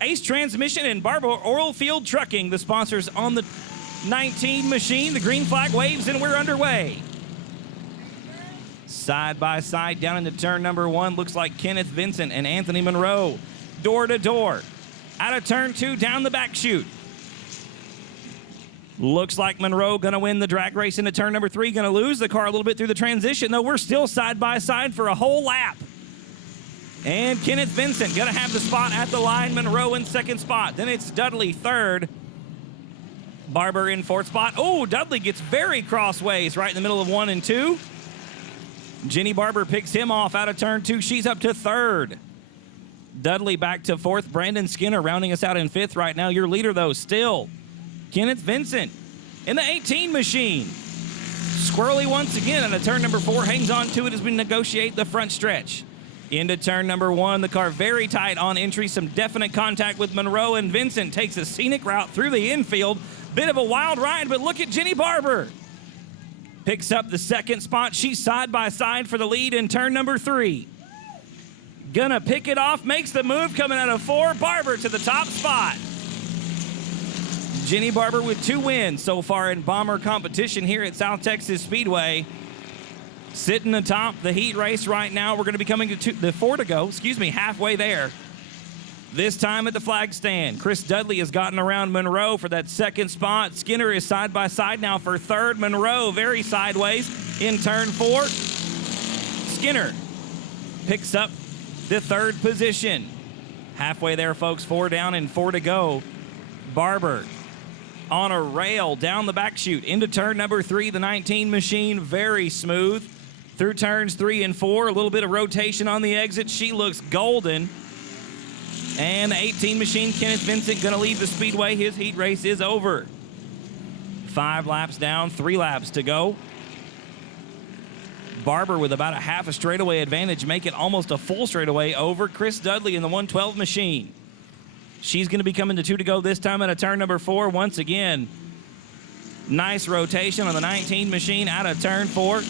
Ace Transmission and Barber Oilfield Trucking, the sponsors on the 19 machine. The green flag waves and we're underway. Side by side down into turn number 1, looks like Kenneth Vincent and Anthony Monroe. Door to door. Out of turn 2, down the back chute. Looks like Monroe gonna win the drag race into turn number 3, gonna lose the car a little bit through the transition, though we're still side by side for a whole lap. And Kenneth Vincent gonna have the spot at the line, Monroe in second spot. Then it's Dudley third. Barber in fourth spot. Oh, Dudley gets very crossways right in the middle of 1 and 2. Jenny Barber picks him off out of turn 2. She's up to third. Dudley back to fourth. Brandon Skinner rounding us out in fifth right now. Your leader, though, still Kenneth Vincent in the 18 machine. Squirrely once again out of turn number 4. Hangs on to it as we negotiate the front stretch. Into turn number 1. The car very tight on entry. Some definite contact with Monroe, and Vincent takes a scenic route through the infield. Bit of a wild ride, but look at Jenny Barber. Picks up the second spot. She's side by side for the lead in turn number 3. Gonna pick it off, makes the move coming out of 4. Barber to the top spot. Jenny Barber with 2 wins so far in bomber competition here at South Texas Speedway. Sitting atop the heat race right now. We're gonna be coming to the 4 to go, halfway there. This time at the flag stand, Chris Dudley has gotten around Monroe for that second spot. Skinner is side by side now for third. Monroe very sideways in turn 4. Skinner picks up the third position. Halfway there, folks, 4 down and 4 to go. Barber on a rail down the back chute into turn number 3. The 19 machine very smooth through turns 3 and 4. A little bit of rotation on the exit. She looks golden. And the 18 machine, Kenneth Vincent, gonna leave the speedway. His heat race is over. 5 laps down, 3 laps to go. Barber with about a half a straightaway advantage, make it almost a full straightaway over Chris Dudley in the 112 machine. She's gonna be coming to 2 to go this time at a turn number 4 once again. Nice rotation on the 19 machine out of turn 4.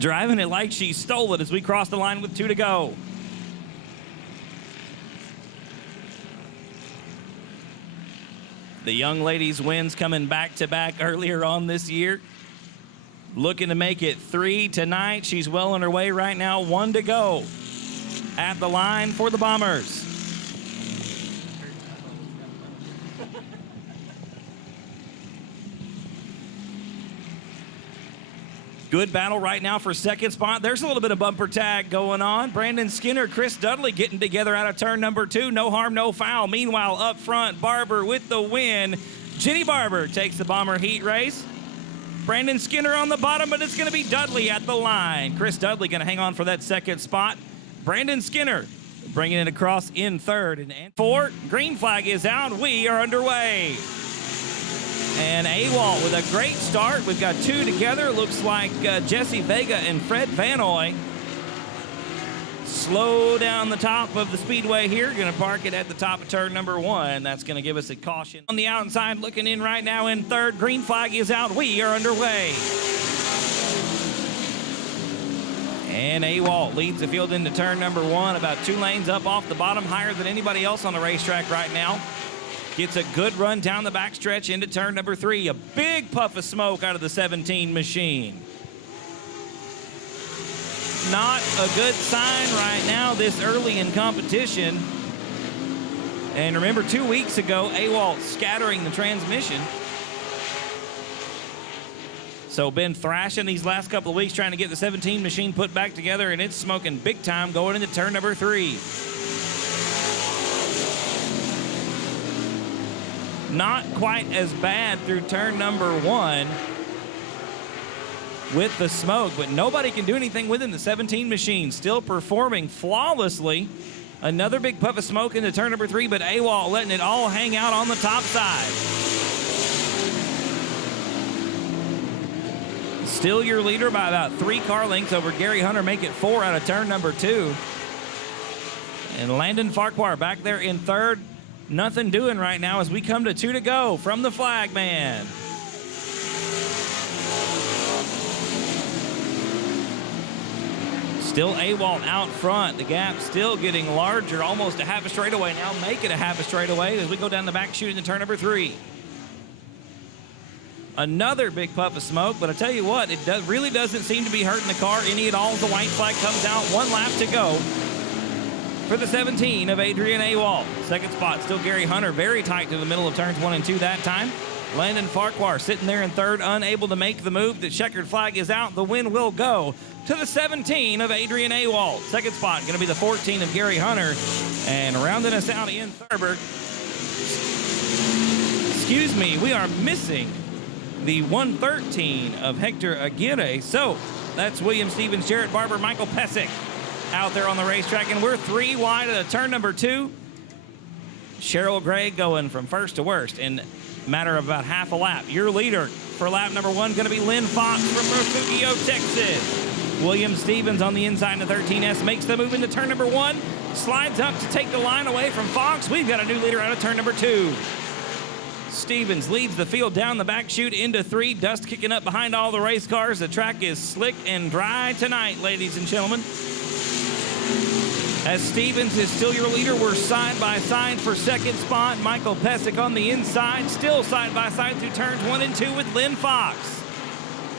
Driving it like she stole it as we cross the line with 2 to go. The young ladies' wins coming back-to-back earlier on this year. Looking to make it 3 tonight. She's well on her way right now. 1 to go at the line for the Bombers. Good battle right now for second spot. There's a little bit of bumper tag going on. Brandon Skinner, Chris Dudley getting together out of turn number 2. No harm, no foul. Meanwhile, up front, Barber with the win. Jenny Barber takes the bomber heat race. Brandon Skinner on the bottom, but it's going to be Dudley at the line. Chris Dudley going to hang on for that second spot. Brandon Skinner bringing it across in third. And 4, green flag is out. We are underway. And AWOL with a great start. We've got 2 together. Looks like Jesse Vega and Fred Vanoy. Slow down the top of the speedway here. Going to park it at the top of turn number 1. That's going to give us a caution. On the outside, looking in right now in third. Green flag is out. We are underway. And AWOL leads the field into turn number 1. About 2 lanes up off the bottom, higher than anybody else on the racetrack right now. Gets a good run down the backstretch into turn number 3. A big puff of smoke out of the 17 machine. Not a good sign right now this early in competition. And remember, 2 weeks ago, AWOL scattering the transmission. So been thrashing these last couple of weeks trying to get the 17 machine put back together, and it's smoking big time going into turn number 3. Not quite as bad through turn number 1 with the smoke, but nobody can do anything within the 17 machine. Still performing flawlessly. Another big puff of smoke into turn number 3, but AWOL letting it all hang out on the top side. Still your leader by about 3 car lengths over Gary Hunter. Make it 4 out of turn number 2. And Landon Farquhar back there in third. Nothing doing right now as we come to 2 to go from the flag man. Still AWOL out front. The gap still getting larger, almost a half a straightaway now. Make it a half a straightaway as we go down the back chute into turn number 3. Another big puff of smoke, but I tell you what, it really doesn't seem to be hurting the car any at all as the white flag comes out. 1 lap to go for the 17 of Adrian Awol. Second spot, still Gary Hunter, very tight to the middle of turns 1 and 2 that time. Landon Farquhar sitting there in third, unable to make the move. The checkered flag is out. The win will go to the 17 of Adrian Awol. Second spot going to be the 14 of Gary Hunter. And rounding us out in third, excuse me, we are missing the 113 of Hector Aguirre. So that's William Stevens, Jarrett Barber, Michael Pesic out there on the racetrack. And we're 3 wide of turn number 2. Cheryl Gray going from first to worst in a matter of about half a lap. Your leader for lap number 1 going to be Lynn Fox from Refugio, Texas. William Stevens on the inside of the 13S makes the move into turn number 1. Slides up to take the line away from Fox. We've got a new leader out of turn number 2. Stevens leads the field down the back chute into 3. Dust kicking up behind all the race cars. The track is slick and dry tonight, ladies and gentlemen. As Stevens is still your leader, we're side by side for second spot. Michael Pesic on the inside, still side by side through turns 1 and 2 with Lynn Fox.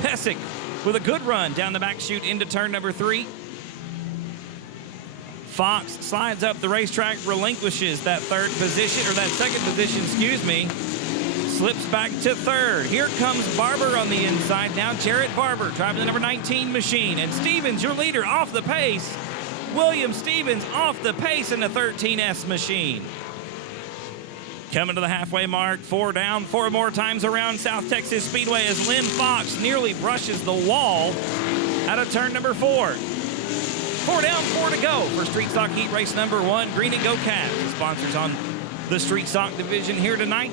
Pesic with a good run down the back chute into turn number 3. Fox slides up the racetrack, relinquishes that third position, or that second position, excuse me. Slips back to third. Here comes Barber on the inside. Now Jarrett Barber driving the number 19 machine. And Stevens, your leader, off the pace. William Stevens off the pace in the 13S machine. Coming to the halfway mark, 4 down, 4 more times around South Texas Speedway as Lynn Fox nearly brushes the wall out of turn number 4. 4 down, 4 to go for Street Stock Heat Race number 1. Green and Go Cats, the sponsors on the Street Stock division here tonight.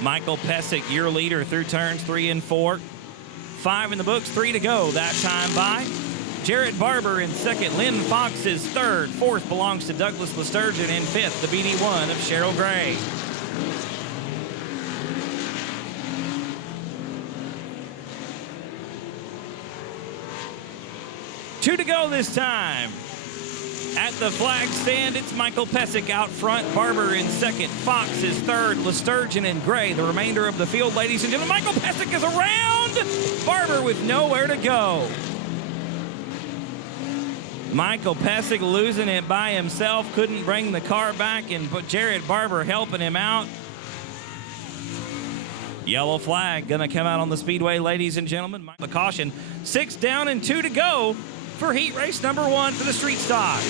Michael Pesic, your leader through turns 3 and 4. 5 in the books, 3 to go that time by. Jarrett Barber in second. Lynn Fox is third. Fourth belongs to Douglas Lesturgeon. And fifth, the BD1 of Cheryl Gray. Two to go this time. At the flag stand, it's Michael Pesic out front. Barber in second. Fox is third. Lesturgeon and Gray, the remainder of the field, ladies and gentlemen. Michael Pesic is around. Barber with nowhere to go. Michael Pesic losing it by himself. Couldn't bring the car back, and Jarrett Barber helping him out. Yellow flag going to come out on the speedway, ladies and gentlemen. The caution. 6 down and 2 to go for heat race number 1 for the street stock.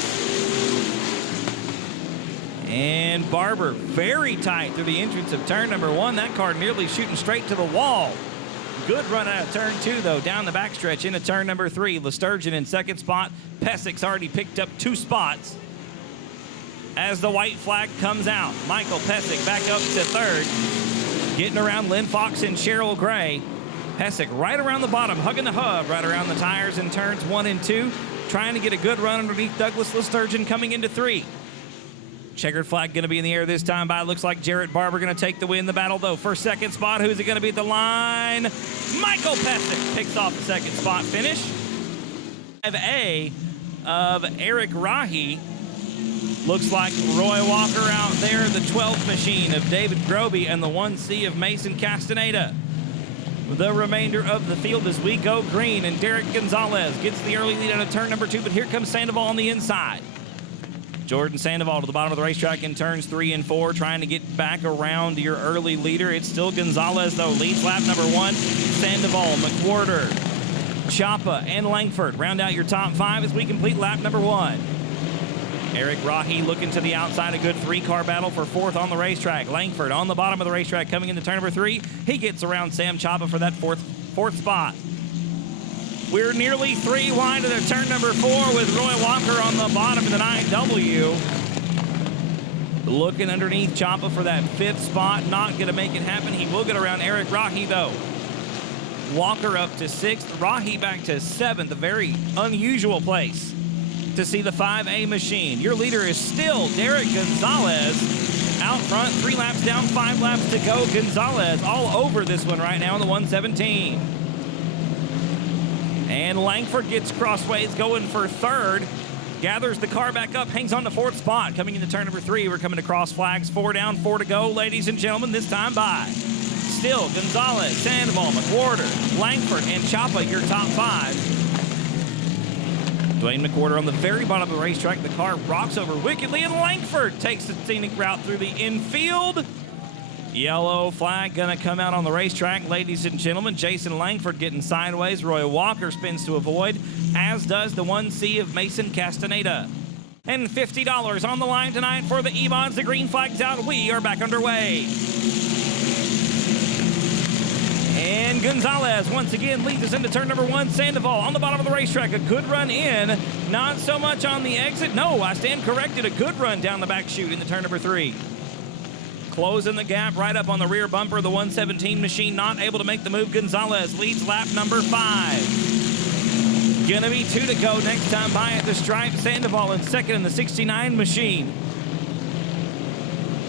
And Barber very tight through the entrance of turn number 1. That car nearly shooting straight to the wall. Good run out of turn 2, though, down the backstretch into turn number 3. Lesturgeon in second spot. Pesic's already picked up 2 spots. As the white flag comes out, Michael Pesic back up to third. Getting around Lynn Fox and Cheryl Gray. Pesic right around the bottom, hugging the hub, right around the tires in turns 1 and 2. Trying to get a good run underneath Douglas Lesturgeon coming into 3. Checkered flag going to be in the air this time by. Looks like Jarrett Barber going to take the win. The battle, though, for second spot. Who's it going to be at the line? Michael Pesic picks off the second spot finish. 5A of Eric Rahi. Looks like Roy Walker out there. The 12th machine of David Groby and the 1C of Mason Castaneda. The remainder of the field as we go green, and Derek Gonzalez gets the early lead out of turn number 2, but here comes Sandoval on the inside. Jordan Sandoval to the bottom of the racetrack in turns 3 and 4, trying to get back around your early leader. It's still Gonzalez, though. Leads lap number 1. Sandoval, McWhorter, Chapa, and Langford round out your top 5 as we complete lap number 1. Eric Rahi looking to the outside. A good 3-car battle for 4th on the racetrack. Langford on the bottom of the racetrack coming into turn number 3. He gets around Sam Chapa for that fourth spot. We're nearly 3 wide of the turn number 4 with Roy Walker on the bottom of the 9W. Looking underneath Chapa for that 5th spot. Not going to make it happen. He will get around Eric Rahi, though. Walker up to 6th. Rahi back to 7th. A very unusual place to see the 5A machine. Your leader is still Derek Gonzalez. Out front, 3 laps down, 5 laps to go. Gonzalez all over this one right now in the 117. And Langford gets crossways, going for third. Gathers the car back up, hangs on to fourth spot. Coming into turn number 3, we're coming to cross flags. 4 down, 4 to go, ladies and gentlemen, this time by Still, Gonzalez, Sandoval, McWhorter, Langford, and Chapa, your top 5. Dwayne McWhorter on the very bottom of the racetrack. The car rocks over wickedly, and Langford takes the scenic route through the infield. Yellow flag gonna come out on the racetrack, ladies and gentlemen. Jason Langford getting sideways. Roy Walker spins to avoid, as does the 1C of Mason Castaneda. And $50 on the line tonight for the Emods. The green flag's out. We are back underway. And Gonzalez once again leads us into turn number 1. Sandoval on the bottom of the racetrack. A good run in. Not so much on the exit. No, I stand corrected. A good run down the back chute into turn number 3. Closing the gap right up on the rear bumper. The 117 machine not able to make the move. Gonzalez leads lap number 5. Gonna be 2 to go next time by at the stripe. Sandoval in second in the 69 machine.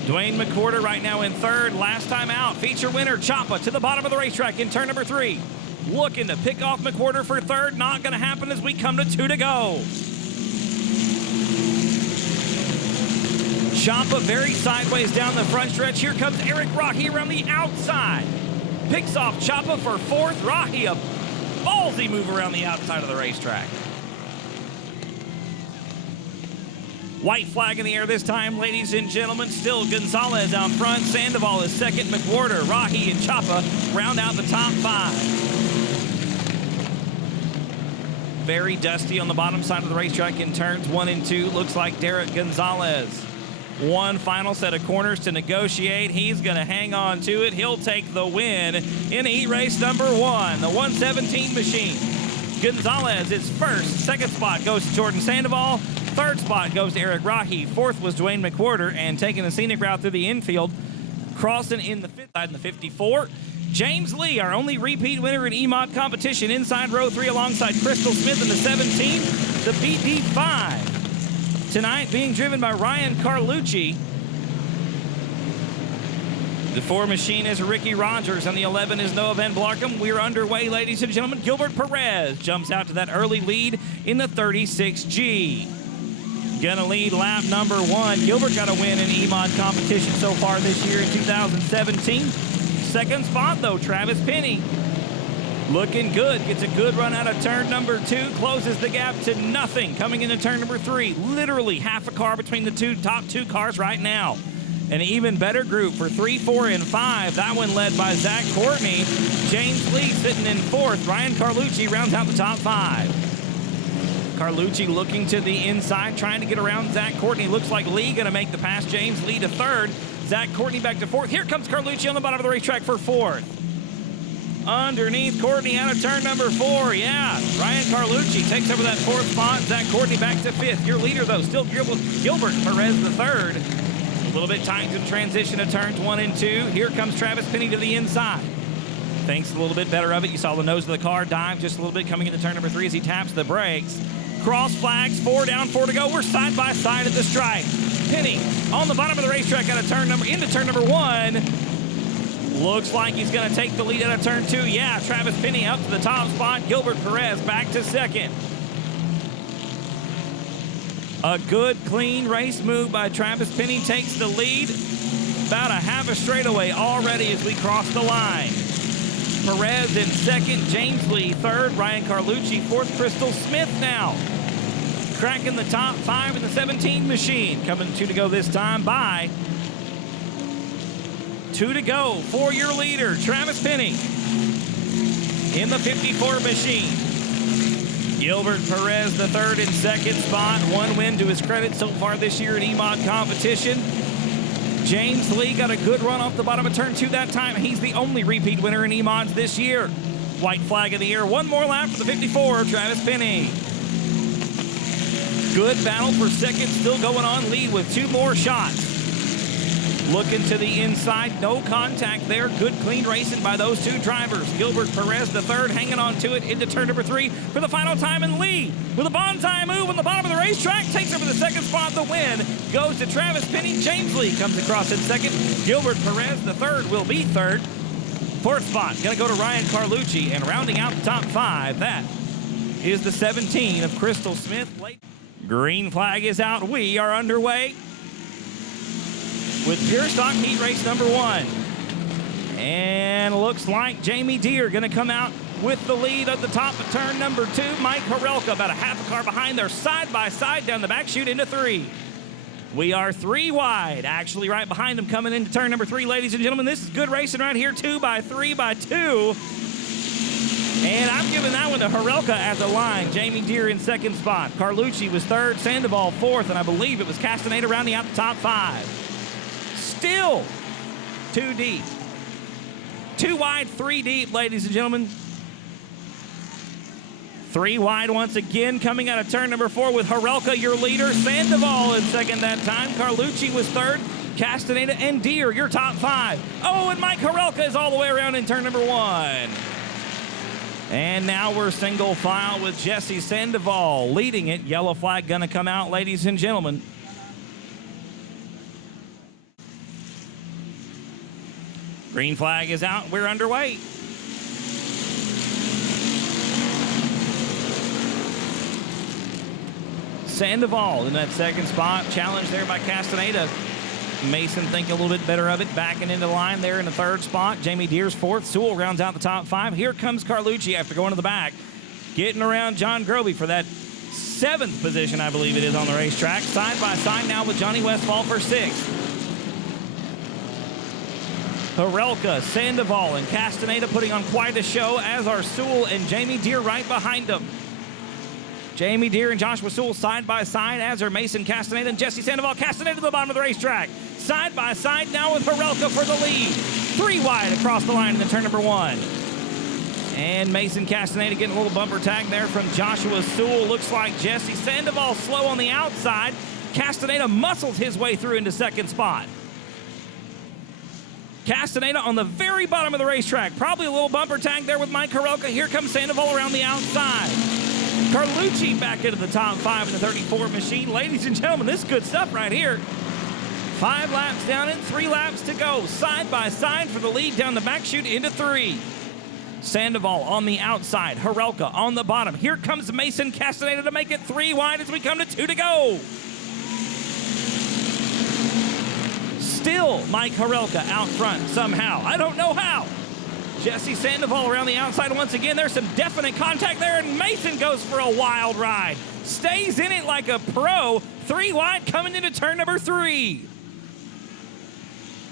Dwayne McWhorter right now in third. Last time out, feature winner Chapa to the bottom of the racetrack in turn number 3. Looking to pick off McWhorter for third. Not gonna happen as we come to 2 to go. Chapa very sideways down the front stretch. Here comes Eric Rahi around the outside. Picks off Chapa for fourth. Rahi, a ballsy move around the outside of the racetrack. White flag in the air this time, ladies and gentlemen. Still Gonzalez out front. Sandoval is second. McWhorter, Rahi, and Chapa round out the top 5. Very dusty on the bottom side of the racetrack in turns 1 and 2. Looks like Derek Gonzalez. One final set of corners to negotiate. He's going to hang on to it. He'll take the win in heat race number 1, the 117 machine. Gonzalez is first. Second spot goes to Jordan Sandoval. Third spot goes to Eric Rahi. Fourth was Dwayne McWhorter, and taking the scenic route through the infield, crossing in the fifth side in the 54. James Lee, our only repeat winner in Emod competition, inside row 3 alongside Crystal Smith in the 17. The BD5. Tonight being driven by Ryan Carlucci. The 4 machine is Ricky Rogers, and the 11 is Noah Van Blarkum. We're underway, ladies and gentlemen. Gilbert Perez jumps out to that early lead in the 36G. Gonna lead lap number 1. Gilbert got a win in Emod competition so far this year in 2017. Second spot, though, Travis Penny. Looking good, gets a good run out of turn number 2, closes the gap to nothing. Coming into turn number 3, literally half a car between the top 2 cars right now. An even better group for 3, 4, and 5. That one led by Zach Courtney. James Lee sitting in 4th. Ryan Carlucci rounds out the top 5. Carlucci looking to the inside, trying to get around Zach Courtney. Looks like Lee gonna make the pass. James Lee to 3rd. Zach Courtney back to 4th. Here comes Carlucci on the bottom of the racetrack for 4th. Underneath Courtney out of turn number 4. Yeah, Ryan Carlucci takes over that 4th spot. Zach Courtney back to 5th. Your leader, though, still Gilbert Perez the 3rd. A little bit tight to transition of turns 1 and 2. Here comes Travis Penny to the inside. Thinks a little bit better of it. You saw the nose of the car dive just a little bit coming into turn number 3 as he taps the brakes. Cross flags, 4 down, 4 to go. We're side by side at the stripe. Penny on the bottom of the racetrack into turn number 1. Looks like he's going to take the lead out of turn 2. Yeah, Travis Penny up to the top spot. Gilbert Perez back to 2nd. A good, clean race move by Travis Penny takes the lead. About a half a straightaway already as we cross the line. Perez in 2nd, James Lee 3rd, Ryan Carlucci 4th, Crystal Smith now cracking the top 5 in the 17 machine. Coming 2 to go this time by 2 to go for your leader, Travis Penny in the 54 machine. Gilbert Perez the 3rd and 2nd spot. 1 win to his credit so far this year in Emod competition. James Lee got a good run off the bottom of turn 2 that time. He's the only repeat winner in Emods this year. White flag in the air. 1 more lap for the 54, Travis Penny. Good battle for 2nd, still going on. Lead with 2 more shots. Looking to the inside, no contact there. Good, clean racing by those 2 drivers. Gilbert Perez the 3rd, hanging on to it into turn number 3 for the final time. And Lee, with a bonsai move on the bottom of the racetrack, takes over the 2nd spot. The win goes to Travis Penny. James Lee comes across in 2nd. Gilbert Perez the 3rd will be 3rd. 4th spot, gonna go to Ryan Carlucci. And rounding out the top 5, that is the 17 of Crystal Smith. Green flag is out. We are underway with Pure Stock Heat Race number 1. And looks like Jamie Deere going to come out with the lead at the top of turn number 2. Mike Horelka about a half a car behind. They're side by side down the back chute into 3. We are 3 wide, actually right behind them coming into turn number 3, ladies and gentlemen. This is good racing right here, 2 by 3 by 2. And I'm giving that one to Horelka at the line. Jamie Deere in second spot. Carlucci was third, Sandoval fourth, and I believe it was Castaneda rounding out the top 5. Still 2 deep. 2 wide, 3 deep, ladies and gentlemen. 3 wide once again, coming out of turn number 4 with Horelka, your leader. Sandoval in second that time. Carlucci was third. Castaneda and Deere, your top 5. Oh, and Mike Horelka is all the way around in turn number 1. And now we're single file with Jesse Sandoval leading it. Yellow flag gonna come out, ladies and gentlemen. Green flag is out. We're underway. Sandoval in that second spot. Challenge there by Castaneda. Mason thinking a little bit better of it. Backing into line there in the third spot. Jamie Deere's fourth. Sewell rounds out the top 5. Here comes Carlucci after going to the back. Getting around John Grovey for that 7th position, I believe it is, on the racetrack. Side by side now with Johnny Westfall for 6th. Horelka, Sandoval, and Castaneda putting on quite a show, as are Sewell and Jamie Deere right behind them. Jamie Deere and Joshua Sewell side by side, as are Mason Castaneda and Jesse Sandoval. Castaneda to the bottom of the racetrack. Side by side now with Horelka for the lead. 3 wide across the line in the turn number 1. And Mason Castaneda getting a little bumper tag there from Joshua Sewell. Looks like Jesse Sandoval slow on the outside. Castaneda muscles his way through into second spot. Castaneda on the very bottom of the racetrack. Probably a little bumper tag there with Mike Horelka. Here comes Sandoval around the outside. Carlucci back into the top 5 in the 34 machine. Ladies and gentlemen, this is good stuff right here. 5 laps down and 3 laps to go. Side by side for the lead down the back chute into 3. Sandoval on the outside. Horelka on the bottom. Here comes Mason Castaneda to make it 3 wide as we come to 2 to go. Still Mike Horelka out front somehow. I don't know how. Jesse Sandoval around the outside once again. There's some definite contact there, and Mason goes for a wild ride. Stays in it like a pro. 3 wide coming into turn number 3.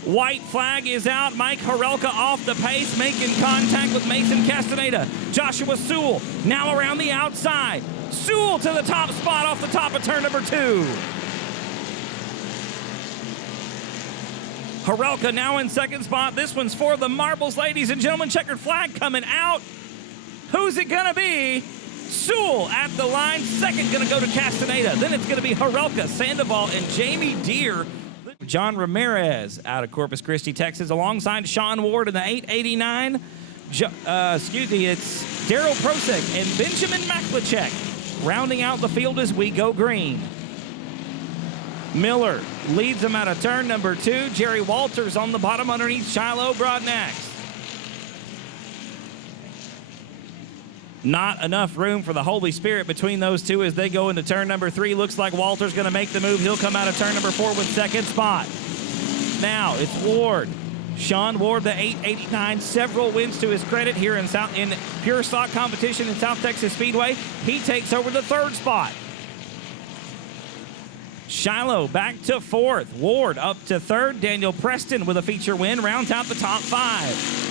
White flag is out. Mike Horelka off the pace, making contact with Mason Castaneda. Joshua Sewell now around the outside. Sewell to the top spot off the top of turn number 2. Horelka now in second spot. This one's for the marbles, ladies and gentlemen. Checkered flag coming out. Who's it gonna be? Sewell at the line. Second gonna go to Castaneda. Then it's gonna be Horelka, Sandoval, and Jamie Deere. John Ramirez out of Corpus Christi, Texas, alongside Sean Ward in the 889. It's Daryl Prosek and Benjamin Maklachek rounding out the field as we go green. Miller leads them out of turn number 2. Jerry Walters on the bottom underneath Shiloh Broadnax. Not enough room for the Holy Spirit between those two as they go into turn number 3. Looks like Walter's going to make the move. He'll come out of turn number 4 with second spot. Now it's Ward. Sean Ward, the 889, several wins to his credit here in pure stock competition in South Texas Speedway. He takes over the 3rd spot. Shiloh back to 4th. Ward up to 3rd. Daniel Preston with a feature win rounds out the top 5.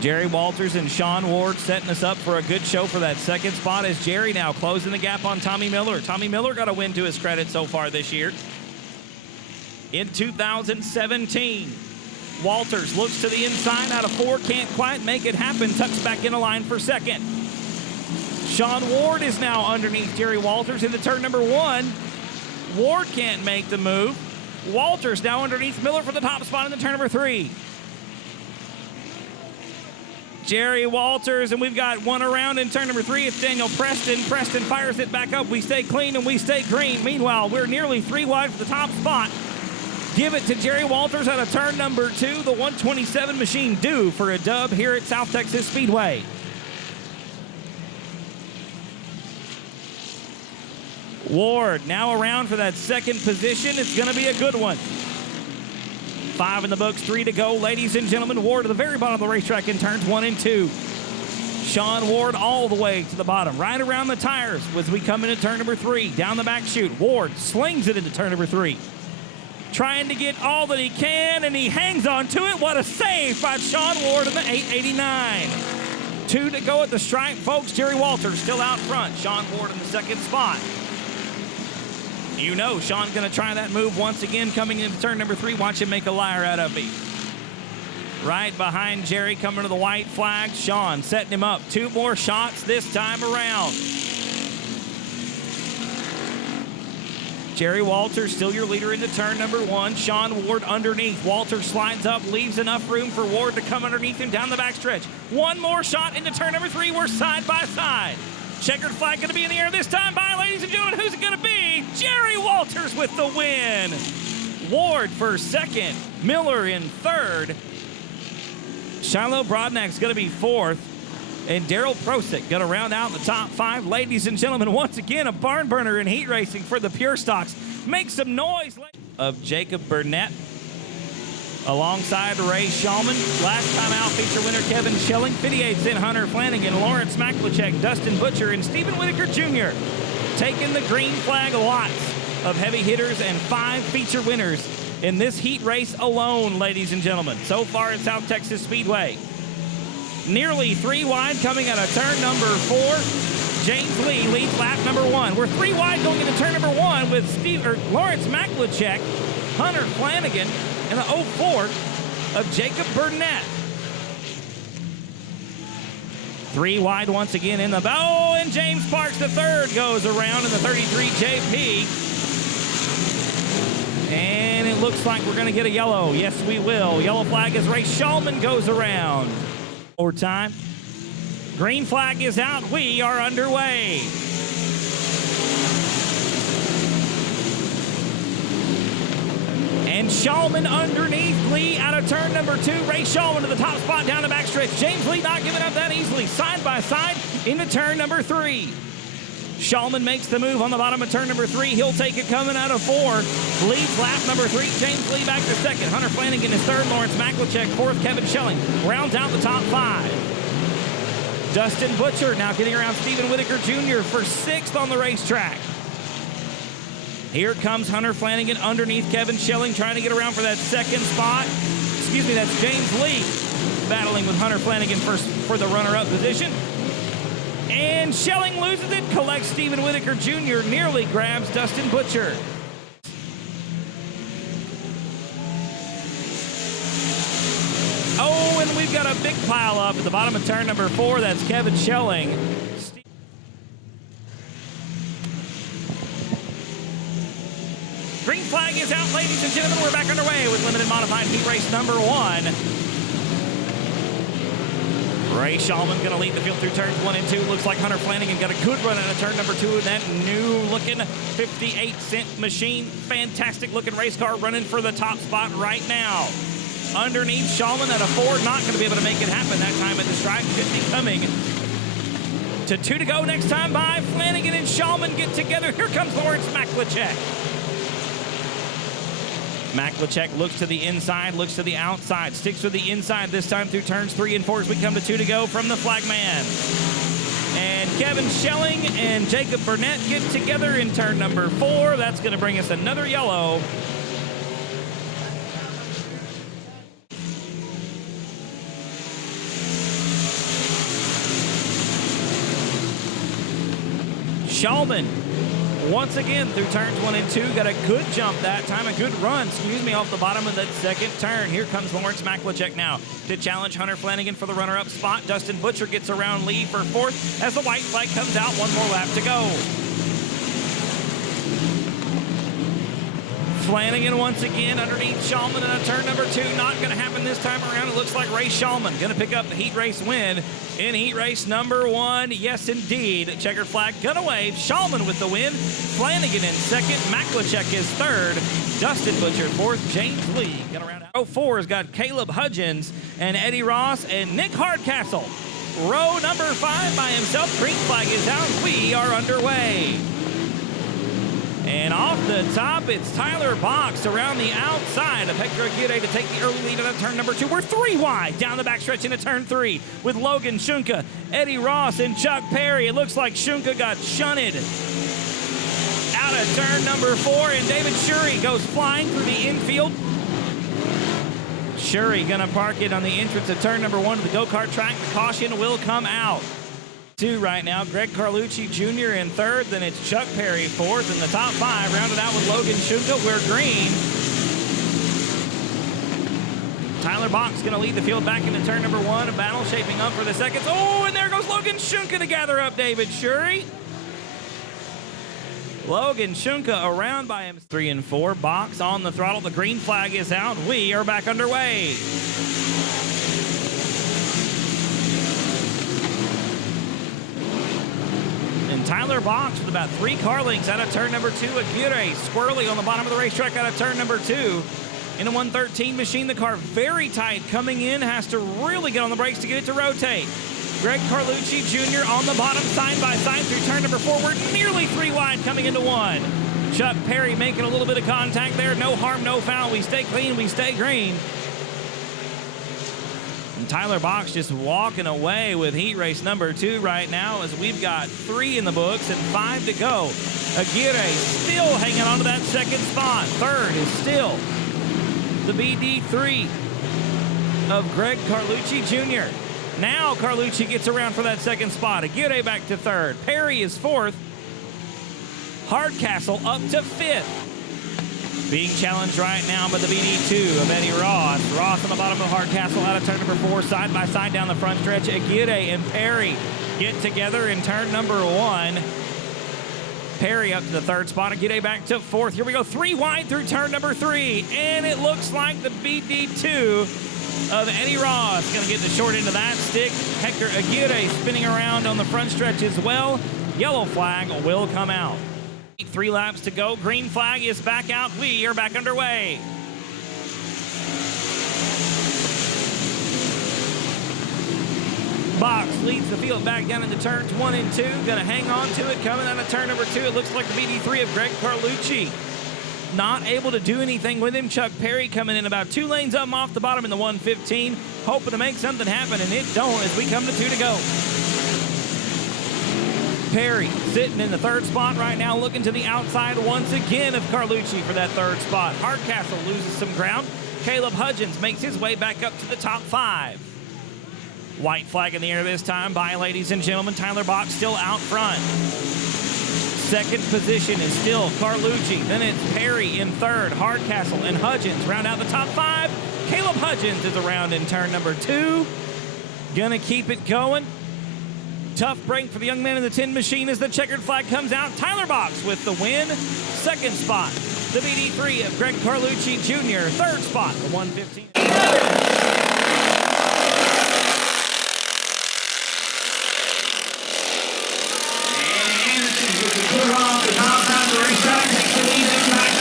Jerry Walters and Sean Ward setting us up for a good show for that second spot as Jerry now closing the gap on Tommy Miller. Tommy Miller got a win to his credit so far this year. In 2017, Walters looks to the inside out of 4, can't quite make it happen, tucks back in a line for second. Sean Ward is now underneath Jerry Walters into turn number 1. Ward can't make the move. Walters now underneath Miller for the top spot in the turn number 3. Jerry Walters, and we've got one around in turn number 3. It's Daniel Preston. Preston fires it back up. We stay clean and we stay green. Meanwhile, we're nearly 3 wide for the top spot. give it to Jerry Walters out of turn number 2. The 127 machine due for a dub here at South Texas Speedway. Ward now around for that second position. It's going to be a good one. 5 in the books, 3 to go, ladies and gentlemen. Ward to the very bottom of the racetrack in turns 1 and 2. Sean Ward all the way to the bottom, right around the tires as we come into turn number 3. Down the back chute, Ward slings it into turn number 3. Trying to get all that he can, and he hangs on to it. What a save by Sean Ward in the 889. 2 to go at the stripe, folks. Jerry Walters still out front. Sean Ward in the second spot. You know Sean's going to try that move once again coming into turn number 3. Watch him make a liar out of me. Right behind Jerry coming to the white flag. Sean setting him up. 2 more shots this time around. Jerry Walters still your leader into turn number 1. Sean Ward underneath. Walters slides up, leaves enough room for Ward to come underneath him down the backstretch. 1 more shot into turn number 3. We're side by side. Checkered flag going to be in the air this time by, ladies and gentlemen, who's it going to be? Jerry Walters with the win. Ward for second. Miller in third. Shiloh Brodnack's going to be fourth. And Daryl Prosick going to round out the top 5. Ladies and gentlemen, once again, a barn burner in heat racing for the Pure Stocks. Make some noise of Jacob Burnett alongside Ray Shulman. Last time out, feature winner Kevin Schelling. 58th in Hunter Flanagan, Lawrence Maklachek, Dustin Butcher, and Stephen Whitaker Jr. taking the green flag. Lots of heavy hitters and 5 feature winners in this heat race alone, ladies and gentlemen. So far at South Texas Speedway. Nearly 3 wide coming out of turn number 4. James Lee leads lap number 1. We're 3 wide going into turn number 1 with Lawrence Maklachek, Hunter Flanagan, and the 04 of Jacob Burnett. 3 wide once again in the bow, and James Parks the third goes around in the 33 JP. And it looks like we're going to get a yellow. Yes, we will. Yellow flag as Ray Shulman goes around. More time. Green flag is out. We are underway. And Shulman underneath. Lee out of turn number 2. Ray Shulman to the top spot down the backstretch. James Lee not giving up that easily. Side by side into turn number 3. Shulman makes the move on the bottom of turn number 3. He'll take it coming out of 4. Leads lap number 3. James Lee back to second. Hunter Flanagan is third. Lawrence Maklachek fourth. Kevin Schelling rounds out the top 5. Dustin Butcher now getting around Stephen Whitaker Jr. for 6th on the racetrack. Here comes Hunter Flanagan underneath Kevin Schelling trying to get around for that second spot. Excuse me, that's James Lee battling with Hunter Flanagan for the runner-up position. And Schelling loses it, collects Stephen Whitaker Jr., nearly grabs Dustin Butcher. Oh, and we've got a big pile up at the bottom of turn number 4. That's Kevin Schelling. Green flag is out, ladies and gentlemen. We're back underway with limited modified heat race number 1. Ray Shulman going to lead the field through turns 1 and 2. Looks like Hunter Flanagan got a good run out of turn number 2 in that new-looking 58-cent machine. Fantastic-looking race car running for the top spot right now. Underneath, Shulman at a 4, not going to be able to make it happen that time at the stripe. Should be coming to 2 to go next time by. Flanagan and Shulman get together. Here comes Lawrence Maklachek. Maklachek looks to the inside, looks to the outside, sticks with the inside this time through turns 3 and 4 as we come to 2 to go from the flagman. And Kevin Schelling and Jacob Burnett get together in turn number 4. That's going to bring us another yellow. Shulman once again through turns 1 and 2, got a good jump that time, a good run, off the bottom of that second turn. Here comes Lawrence Maklachek now to challenge Hunter Flanagan for the runner-up spot. Dustin Butcher gets around Lee for 4th as the white flag comes out. 1 more lap to go. Flanagan once again underneath Shulman in a turn number 2. Not going to happen this time around. It looks like Ray Shulman going to pick up the heat race win in heat race number 1. Yes, indeed. Checkered flag going to wave. Shulman with the win. Flanagan in second. Maklachek is third. Dustin Butcher fourth. James Lee going to round out. Row 4 has got Caleb Hudgens and Eddie Ross and Nick Hardcastle. Row number 5 by himself. Green flag is out. We are underway. And off the top, it's Tyler Box around the outside of Hector Aguirre to take the early lead into turn number 2. We're 3 wide down the backstretch into turn 3 with Logan Shunka, Eddie Ross, and Chuck Perry. It looks like Shunka got shunted out of turn number 4, and David Shuri goes flying through the infield. Shuri gonna park it on the entrance of turn number 1 to the go-kart track. The caution will come out. 2 right now. Greg Carlucci Jr. in third. Then it's Chuck Perry fourth. And the top 5 rounded out with Logan Shunka. We're green. Tyler Box going to lead the field back into turn number 1. A battle shaping up for the seconds. Oh, and there goes Logan Shunka to gather up David Shuri. Logan Shunka around by him. 3 and 4. Box on the throttle. The green flag is out. We are back underway. Tyler Box with about 3 car lengths out of turn number 2. Aguirre squirrely on the bottom of the racetrack out of turn number 2. In a 113 machine, the car very tight coming in. Has to really get on the brakes to get it to rotate. Greg Carlucci Jr. on the bottom side by side through turn number 4. We're nearly 3 wide coming into 1. Chuck Perry making a little bit of contact there. No harm, no foul. We stay clean, we stay green. And Tyler Box just walking away with heat race number 2 right now as we've got 3 in the books and 5 to go. Aguirre still hanging on to that second spot. Third is still the BD3 of Greg Carlucci Jr. Now Carlucci gets around for that second spot. Aguirre back to third. Perry is fourth. Hardcastle up to 5th. Being challenged right now by the BD2 of Eddie Ross. Ross on the bottom of Hardcastle out of turn number 4, side by side down the front stretch. Aguirre and Perry get together in turn number 1. Perry up to the 3rd spot. Aguirre back to 4th. Here we go, 3 wide through turn number 3. And it looks like the BD2 of Eddie Ross going to get the short end of that stick. Hector Aguirre spinning around on the front stretch as well. Yellow flag will come out. 3 laps to go. Green flag is back out. We are back underway. Box leads the field back down into turns 1 and 2. Going to hang on to it. Coming out of turn number 2, it looks like the BD3 of Greg Carlucci. Not able to do anything with him. Chuck Perry coming in about 2 lanes up off the bottom in the 115. Hoping to make something happen, and it don't as we come to 2 to go. Perry sitting in the 3rd spot right now, looking to the outside once again of Carlucci for that 3rd spot. Hardcastle loses some ground. Caleb Hudgens makes his way back up to the top 5. White flag in the air this time. Bye, ladies and gentlemen. Tyler Box still out front. 2nd position is still Carlucci. Then it's Perry in 3rd. Hardcastle and Hudgens round out the top 5. Caleb Hudgens is around in turn number 2. Gonna keep it going. Tough break for the young man in the 10 machine as the checkered flag comes out. Tyler Box with the win. 2nd spot, the BD3 of Greg Carlucci Jr. 3rd spot, the 115. And off the top half of the racetrack, takes the lead in back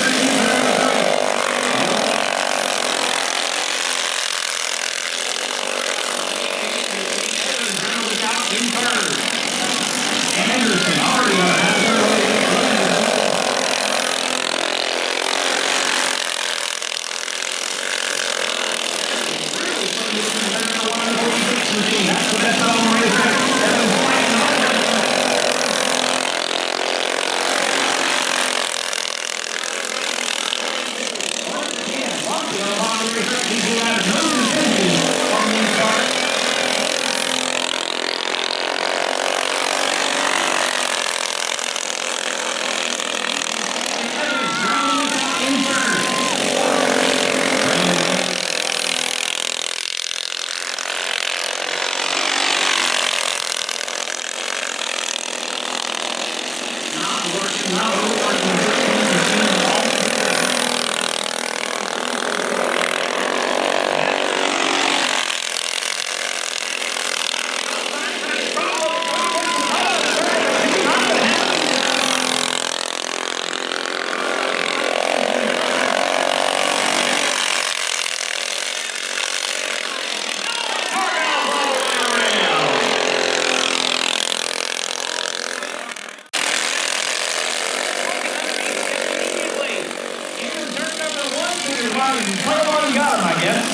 and play them on and got them, I guess.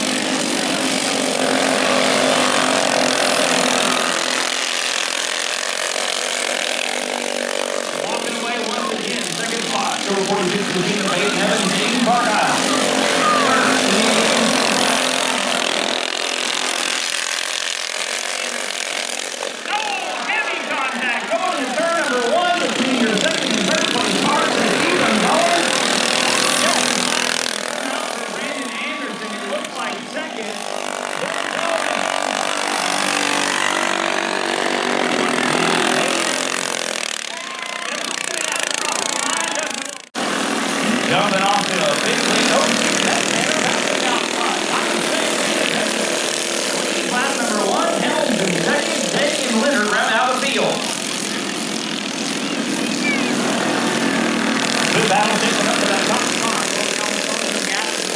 Walking away once again, second spot. Silver 46 between the 8 and Evans, James Barkile. Jumping off to a big lead. Oh, class number 1, Helms in second, Day and Leonard round out the field. Good battle taking up to that top spot.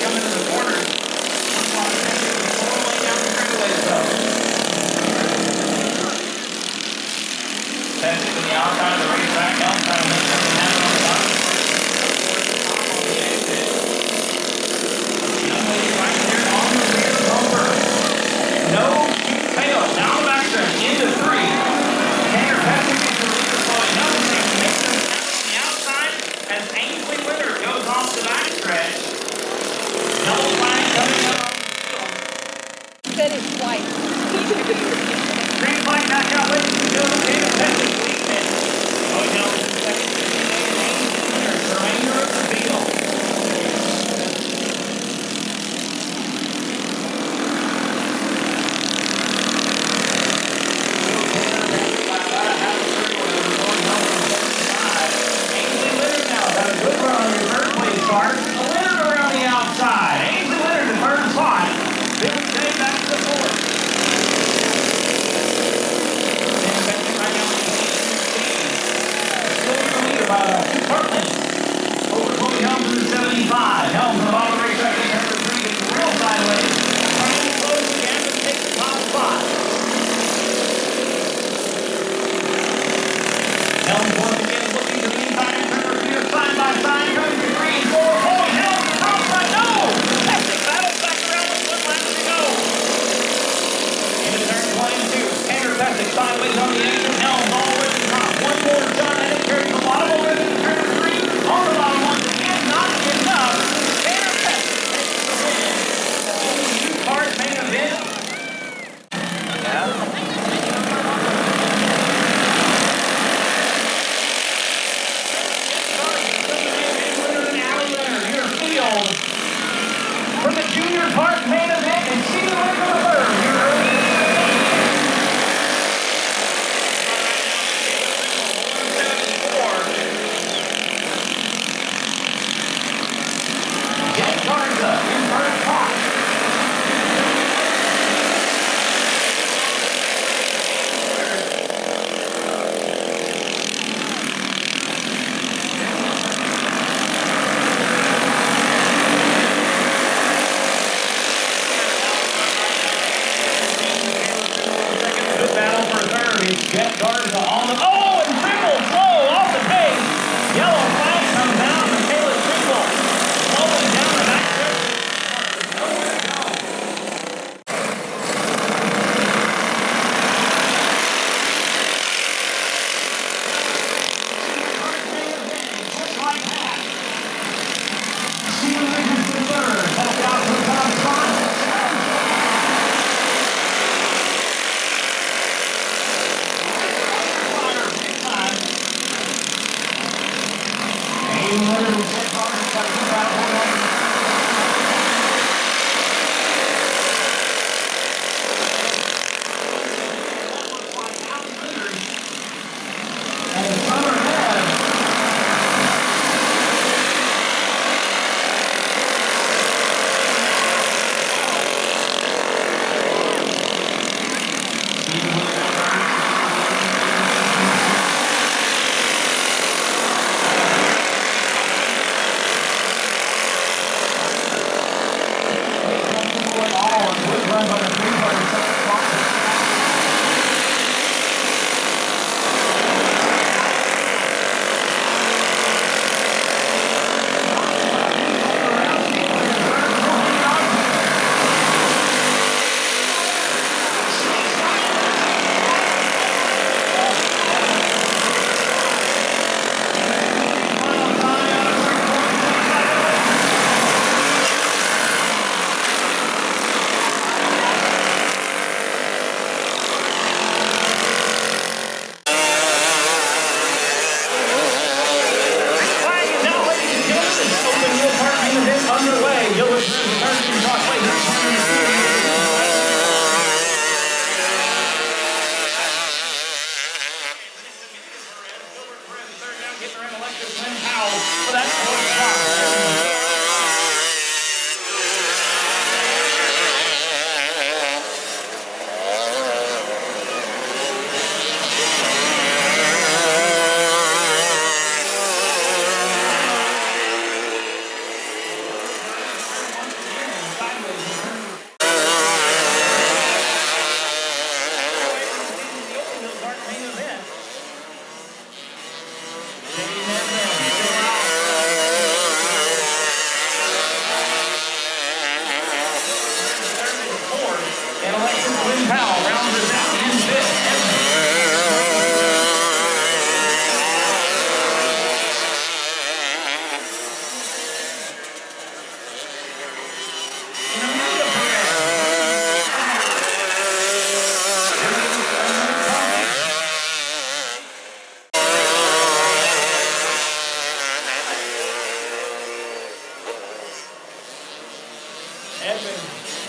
Coming to the corner. All the way down the straightaway stuff. Testing to the outside of the racetrack. Helms trying to make something happen on the bottom. No fail. Down the backstretch into 3. Tanner Patrick is the leader for another thing. Makes them happen on the outside as Ainsley Winter goes off the backstretch. Double flag coming up on the field. Said it's white. Green flag back out. Ladies and gentlemen, Tanner Patrick leads it. Oh, no. Second, Ainsley Winter, the remainder of the field. Good run on your third place, Kart. A Leonard around the outside. Ainsley Leonard in third spot. Big Dave back to the fourth. And back right now in the 16. Still in the lead about 2 part lengths. Over Chloe Helms in the 75. Helms in the bottom racetrack in number 3 gets real sideways. Trying to close the gap and take the top spot. Helms once again looking to the inside and turn her side by side, coming to 3 and 4. Chloe Helms in front side. No! Patrick battles back around with 1 lap to go. Into turn 22. Tanner Patrick sideways on the exit. Helms all the way to the top. 1 more shot and it carries a lot of momentum into turn 3. On the bottom once again, not enough. Tanner Patrick takes the win. In the Kart main event. Yeah. For the junior Kart main event and see the winner of the third.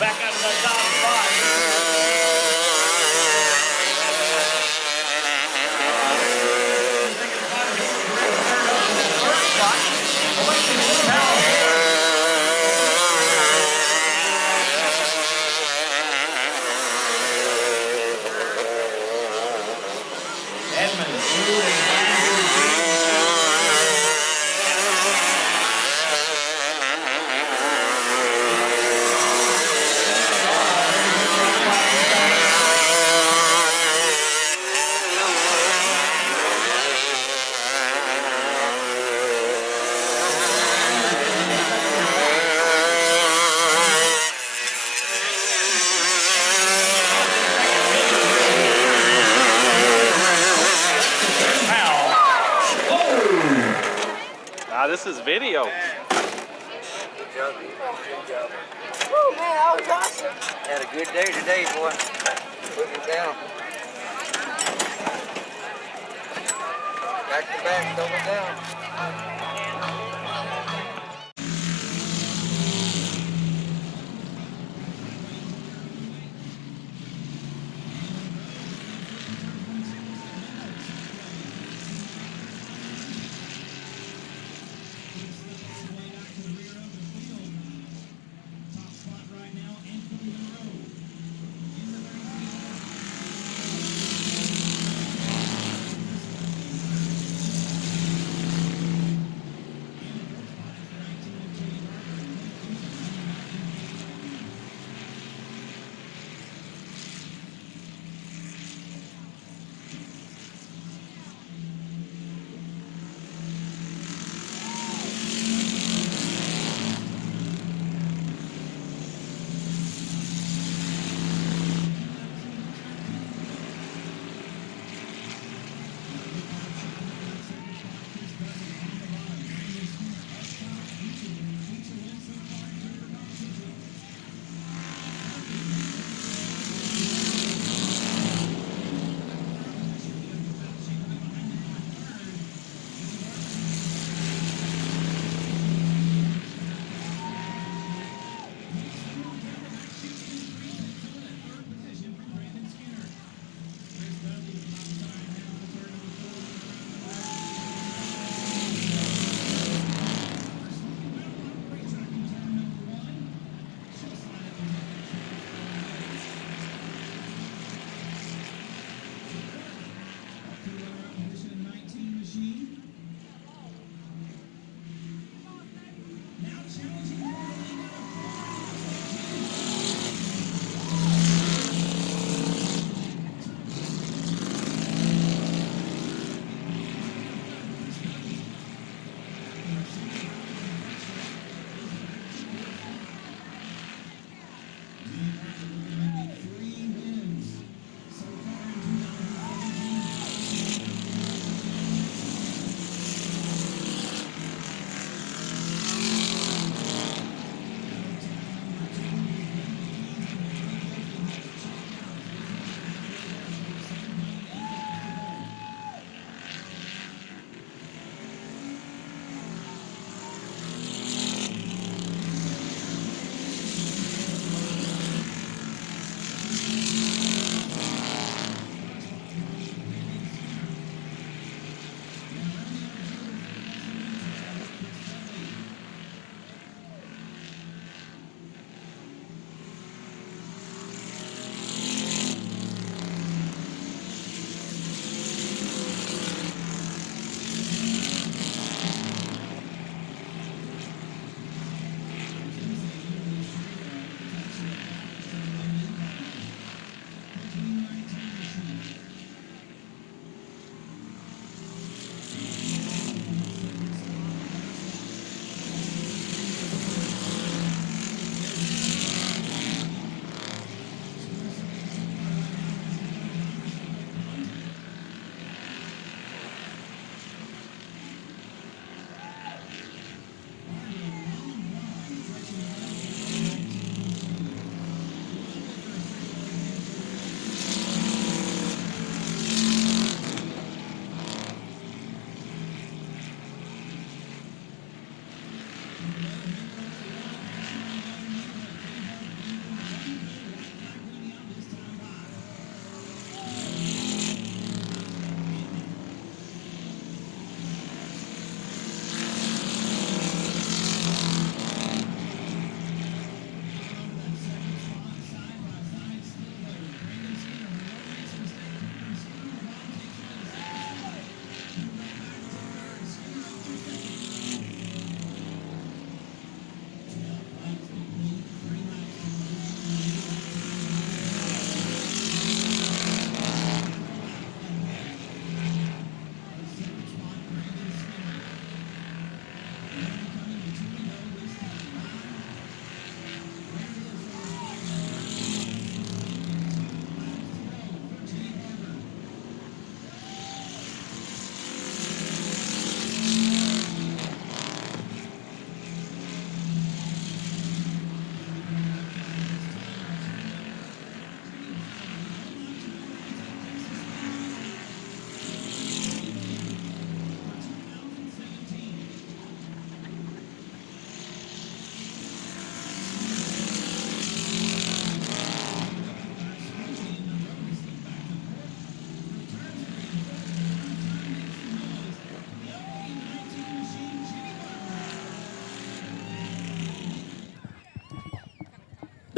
Back out of that top spot. This is video. Woo, man, that was awesome. Had a good day today, boy. Putting it down. Back to back, going down.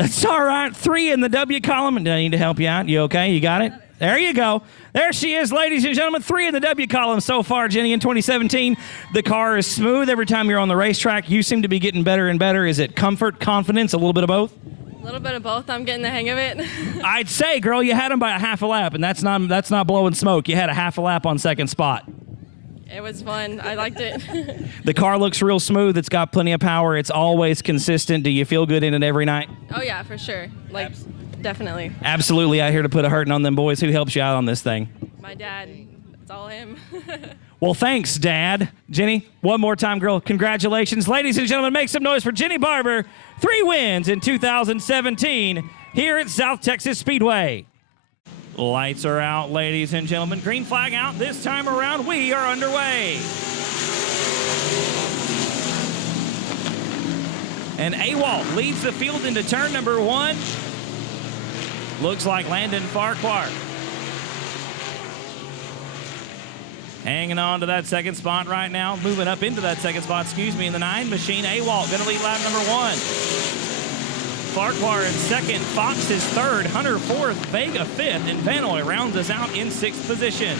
That's all right. 3 in the W column. Do I need to help you out? You okay? You got it? There you go. There she is, ladies and gentlemen. 3 in the W column so far, Jenny, in 2017. The car is smooth every time you're on the racetrack. You seem to be getting better and better. Is it comfort, confidence, a little bit of both? A little bit of both. I'm getting the hang of it. I'd say, girl, you had him by a half a lap, and that's not blowing smoke. You had a half a lap on second spot. It was fun. I liked it. The car looks real smooth. It's got plenty of power. It's always consistent. Do you feel good in it every night? Oh, yeah, for sure. Like, definitely. Absolutely. Out here to put a hurting on them boys. Who helps you out on this thing? My dad. It's all him. Well, thanks, Dad. Jenny, one more time, girl. Congratulations. Ladies and gentlemen, make some noise for Jenny Barber. 3 wins in 2017 here at South Texas Speedway. Lights are out, ladies and gentlemen. Green flag out. This time around, we are underway. And Ewald leads the field into turn number 1. Looks like Landon Farquhar hanging on to that second spot right now. Moving up into that second spot, in the 9 machine. Ewald going to lead lap number 1. Farquhar in second, Fox is third, Hunter fourth, Vega 5th, and Vanoy rounds us out in 6th position.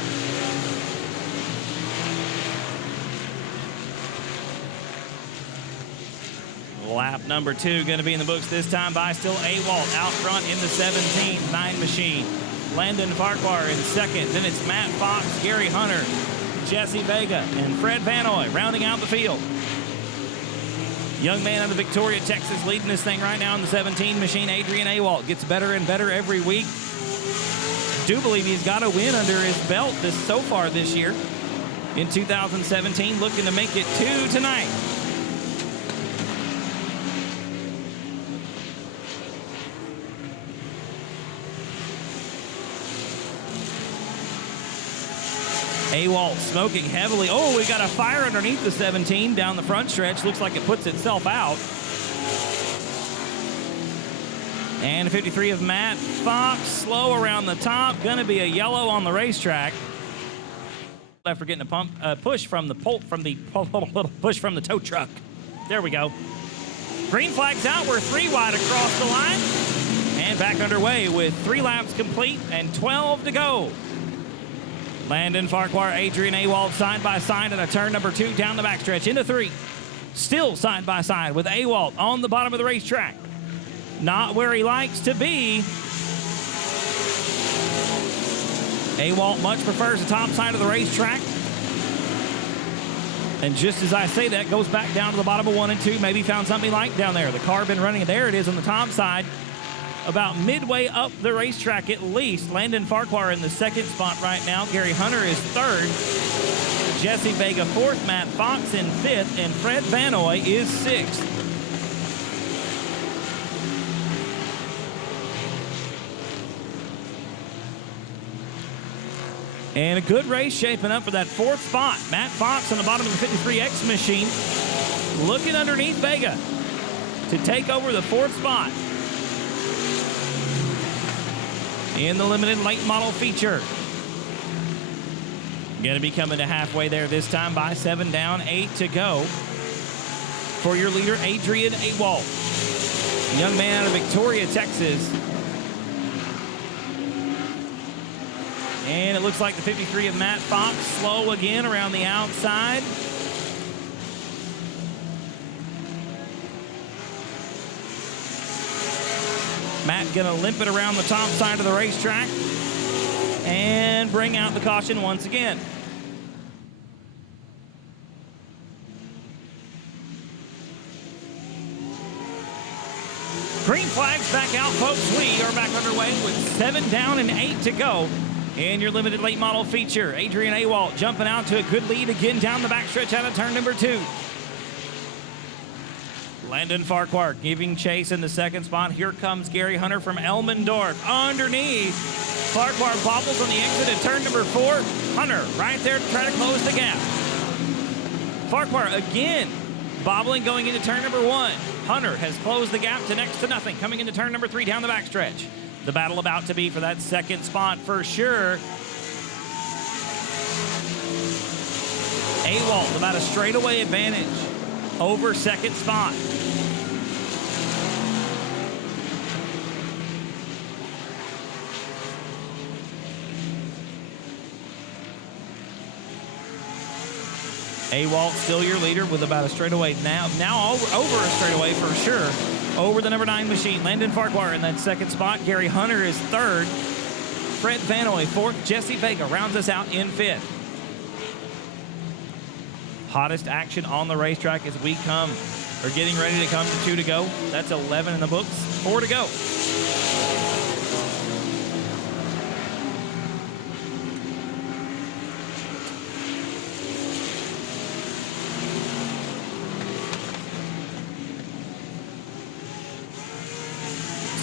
Lap number 2 going to be in the books this time by still Ewald out front in the 17th, 9 machine. Landon Farquhar in second. Then it's Matt Fox, Gary Hunter, Jesse Vega, and Fred Vanoy rounding out the field. Young man out of Victoria, Texas, leading this thing right now in the 17 machine. Adrian Ewald gets better and better every week. Do believe he's got a win under his belt so far this year. In 2017, looking to make it 2 tonight. Ewald smoking heavily. Oh, we got a fire underneath the 17 down the front stretch. Looks like it puts itself out. And 53 of Matt Fox, slow around the top. Going to be a yellow on the racetrack. After getting a push from the push from the tow truck. There we go. Green flag's out. We're 3 wide across the line. And back underway with 3 laps complete and 12 to go. Landon Farquhar, Adrian Ewald side by side in a turn number 2 down the backstretch into 3. Still side by side with Ewald on the bottom of the racetrack. Not where he likes to be. Ewald much prefers the top side of the racetrack. And just as I say that, goes back down to the bottom of 1 and 2. Maybe found something he liked down there. The car been running. There it is on the top side. About midway up the racetrack at least. Landon Farquhar in the 2nd spot right now. Gary Hunter is 3rd. Jesse Vega 4th. Matt Fox in 5th. And Fred Vanoy is 6th. And a good race shaping up for that 4th spot. Matt Fox on the bottom of the 53X machine. Looking underneath Vega to take over the 4th spot. In the limited late model feature. Going to be coming to halfway there this time by 7 down, 8 to go. For your leader, Adrian Ewald. Young man out of Victoria, Texas. And it looks like the 53 of Matt Fox, slow again around the outside. Matt gonna limp it around the top side of the racetrack and bring out the caution once again. Green flag's back out, folks. We are back underway with 7 down and 8 to go in your limited late model feature. Adrian Ewald jumping out to a good lead again down the backstretch out of turn number 2. Landon Farquhar giving chase in the 2nd spot. Here comes Gary Hunter from Elmendorf. Underneath, Farquhar bobbles on the exit at turn number 4. Hunter right there to try to close the gap. Farquhar again bobbling going into turn number 1. Hunter has closed the gap to next to nothing coming into turn number 3 down the backstretch. The battle about to be for that 2nd spot for sure. Ewald about a straightaway advantage over 2nd spot. Awalt still your leader with about a straightaway now over a straightaway for sure. Over the number 9 machine. Landon Farquhar in that second spot. Gary Hunter is third. Fred Vanoy fourth. Jesse Vega rounds us out in fifth. Hottest action on the racetrack as we are getting ready to come to 2 to go. That's 11 in the books. 4 to go.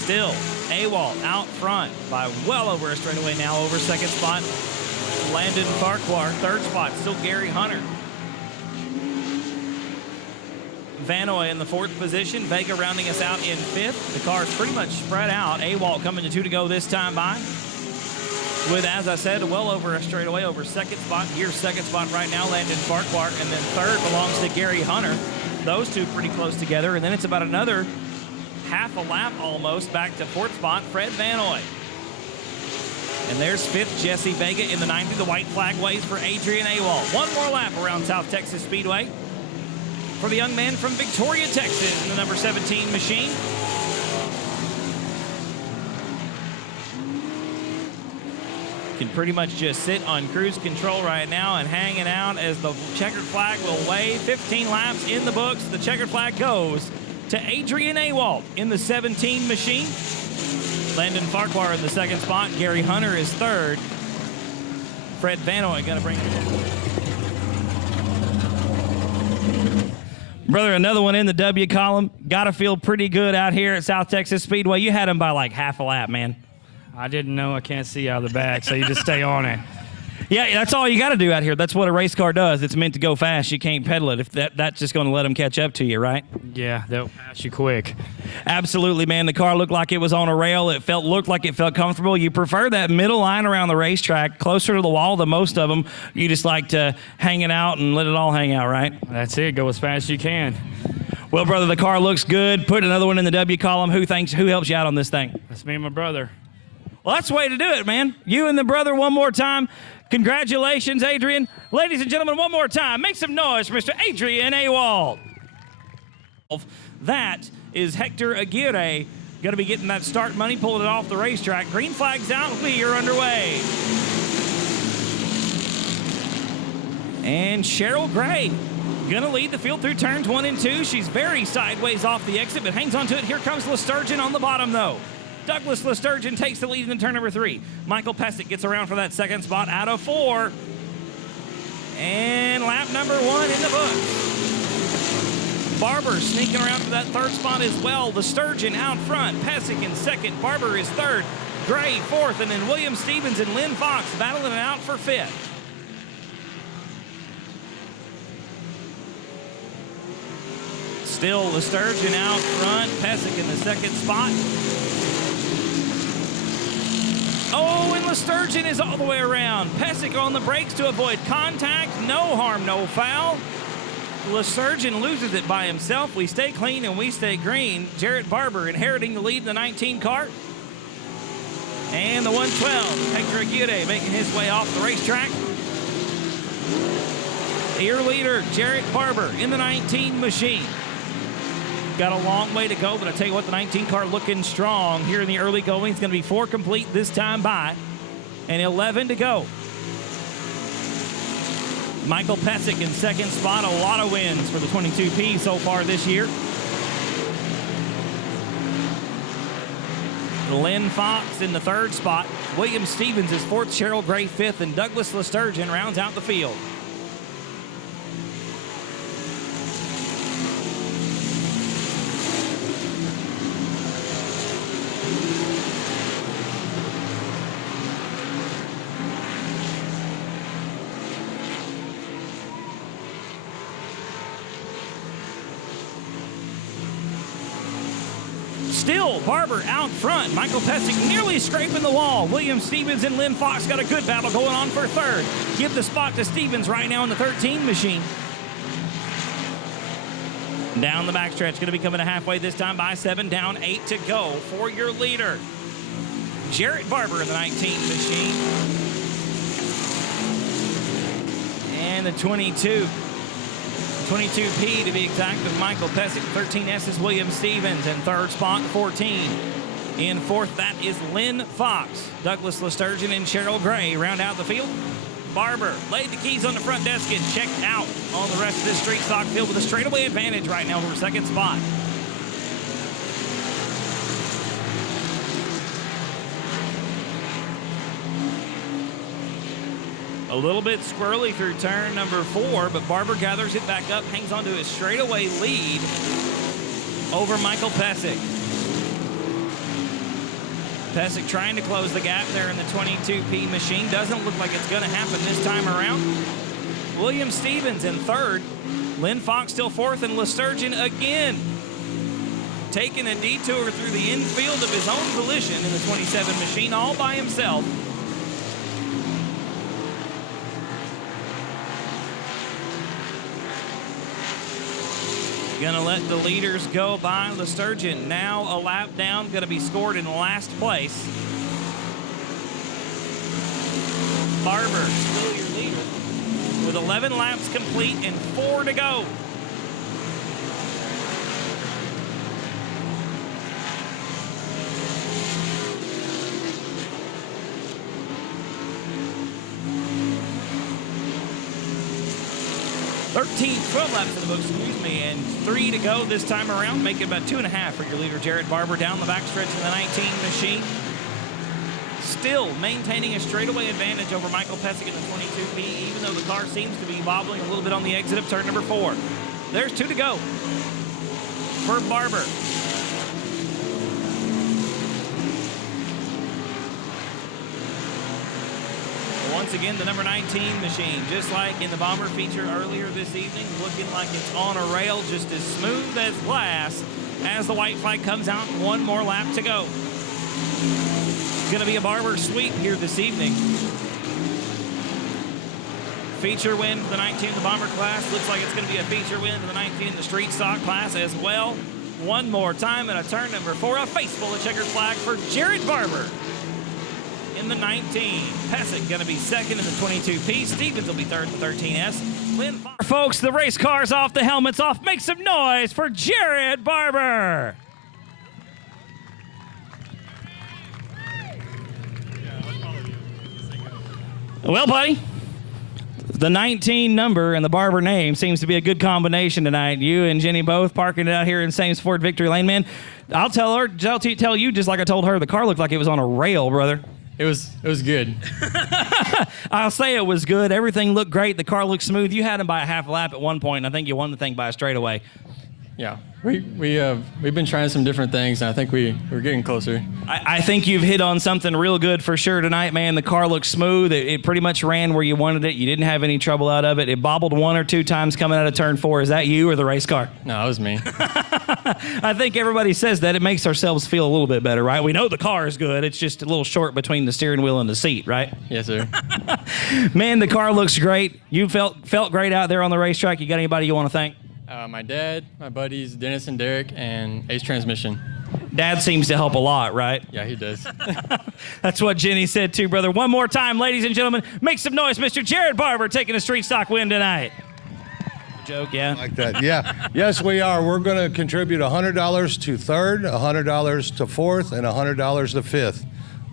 Still, Awalt out front by well over a straightaway now, over second spot. Landon Farquhar, third spot, still Gary Hunter. Vanoy in the fourth position, Vega rounding us out in fifth. The car's pretty much spread out. Awalt coming to 2 to go this time by. With, as I said, well over a straightaway, over second spot. Here's second spot right now, Landon Farquhar, and then third belongs to Gary Hunter. Those two pretty close together, and then it's about another half a lap almost back to fourth spot, Fred Vanoy. And there's fifth, Jesse Vega in the 90. The white flag waves for Adrian Awalt. One more lap around South Texas Speedway for the young man from Victoria, Texas, in the number 17 machine. Can pretty much just sit on cruise control right now and hanging out as the checkered flag will wave. 15 laps in the books. The checkered flag goes to Adrian Awalt in the 17 machine. Landon Farquhar in the second spot. Gary Hunter is third. Fred Vanoy going to bring it in. Brother, another one in the W column. Got to feel pretty good out here at South Texas Speedway. You had him by like half a lap, man. I didn't know I can't see out of the back, so you just stay on it. Yeah, that's all you got to do out here. That's what a race car does. It's meant to go fast. You can't pedal it. If that's just going to let them catch up to you, right? Yeah, they'll pass you quick. Absolutely, man. The car looked like it was on a rail. It looked like it felt comfortable. You prefer that middle line around the racetrack, closer to the wall than most of them. You just like to hang it out and let it all hang out, right? That's it. Go as fast as you can. Well, brother, the car looks good. Put another one in the W column. Who helps you out on this thing? That's me and my brother. Well, that's the way to do it, man. You and the brother one more time. Congratulations, Adrian. Ladies and gentlemen, one more time. Make some noise for Mr. Adrian Awalt. That is Hector Aguirre. Going to be getting that start money, pulling it off the racetrack. Green flag's out. We are underway. And Cheryl Gray going to lead the field through turns 1 and 2. She's very sideways off the exit, but hangs on to it. Here comes Lesturgeon on the bottom, though. Douglas Lesturgeon takes the lead in turn number 3. Michael Pesic gets around for that second spot out of 4. And lap number 1 in the books. Barber sneaking around for that third spot as well. Lesturgeon out front. Pesic in second. Barber is third. Gray fourth. And then William Stevens and Lynn Fox battling it out for fifth. Still Lesturgeon out front. Pesic in the second spot. Oh, and Lesturgeon is all the way around. Pesic on the brakes to avoid contact. No harm, no foul. Lesturgeon loses it by himself. We stay clean and we stay green. Jarrett Barber inheriting the lead in the 19 car. And the 112, Hector Aguirre making his way off the racetrack. Your leader, Jarrett Barber in the 19 machine. Got a long way to go, but I tell you what, the 19 car looking strong here in the early going. It's going to be 4 complete this time by, and 11 to go. Michael Pesic in second spot. A lot of wins for the 22P so far this year. Lynn Fox in the third spot. William Stevens is fourth. Cheryl Gray fifth, and Douglas Lesturgeon rounds out the field. Still, Barber out front. Michael Pesic nearly scraping the wall. William Stevens and Lynn Fox got a good battle going on for third. Give the spot to Stevens right now in the 13 machine. Down the backstretch, going to be coming to halfway this time by 7, down 8 to go for your leader. Jarrett Barber in the 19 machine. And the 22. 22P to be exact with Michael Pesic. 13S is William Stevens in third spot. 14 in fourth, that is Lynn Fox. Douglas Lesturgeon and Cheryl Gray round out the field. Barber laid the keys on the front desk and checked out on the rest of this street stock field with a straightaway advantage right now over second spot. A little bit squirrely through turn number 4, but Barber gathers it back up, hangs on to his straightaway lead over Michael Pesic. Pesic trying to close the gap there in the 22P machine. Doesn't look like it's going to happen this time around. William Stevens in third. Lynn Fox still fourth, and Lesturgeon again taking a detour through the infield of his own volition in the 27 machine all by himself. Gonna let the leaders go by. Lesturgeon now a lap down, gonna be scored in last place. Barber still your leader with 11 laps complete and 4 to go. $12 laps in the books, excuse me, and 3 to go this time around, making about 2.5 for your leader, Jared Barber, down the backstretch in the 19 machine. Still maintaining a straightaway advantage over Michael Pesic in the 22P, even though the car seems to be wobbling a little bit on the exit of turn number 4. There's 2 to go for Barber. Once again, the number 19 machine, just like in the Bomber feature earlier this evening, looking like it's on a rail, just as smooth as glass as the white flag comes out. 1 more lap to go. It's going to be a Barber sweep here this evening. Feature win for the 19 in the Bomber class. Looks like it's going to be a feature win for the 19 in the Street Stock class as well. 1 more time at a turn number 4. A face full of checkered flag for Jared Barber in the 19. Pesic going to be second in the 22P. Stevens will be third in the 13S. Lynn Fox. Folks, the race cars off, the helmets off. Make some noise for Jared Barber. Well, buddy, the 19 number and the Barber name seems to be a good combination tonight. You and Jenny both parking it out here in Sames Ford Victory Lane, man. I'll tell you just like I told her, the car looked like it was on a rail, brother. It was good. I'll say it was good. Everything looked great. The car looked smooth. You had him by a half lap at one point, and I think you won the thing by a straightaway. Yeah, we've been trying some different things, and I think we're getting closer. I think you've hit on something real good for sure tonight, man. The car looked smooth. It pretty much ran where you wanted it. You didn't have any trouble out of it. It bobbled 1 or 2 times coming out of turn 4. Is that you or the race car? No, it was me. I think everybody says that. It makes ourselves feel a little bit better, right? We know the car is good. It's just a little short between the steering wheel and the seat, right? Yes, sir. Man, the car looks great. You felt great out there on the racetrack. You got anybody you want to thank? My dad, my buddies, Dennis and Derek, and Ace Transmission. Dad seems to help a lot, right? Yeah, he does. That's what Jenny said too, brother. One more time, ladies and gentlemen, make some noise, Mr. Jared Barber taking a street stock win tonight. Joke, yeah? Like that, yeah. Yes, we are. We're going to contribute $100 to third, $100 to fourth, and $100 to fifth.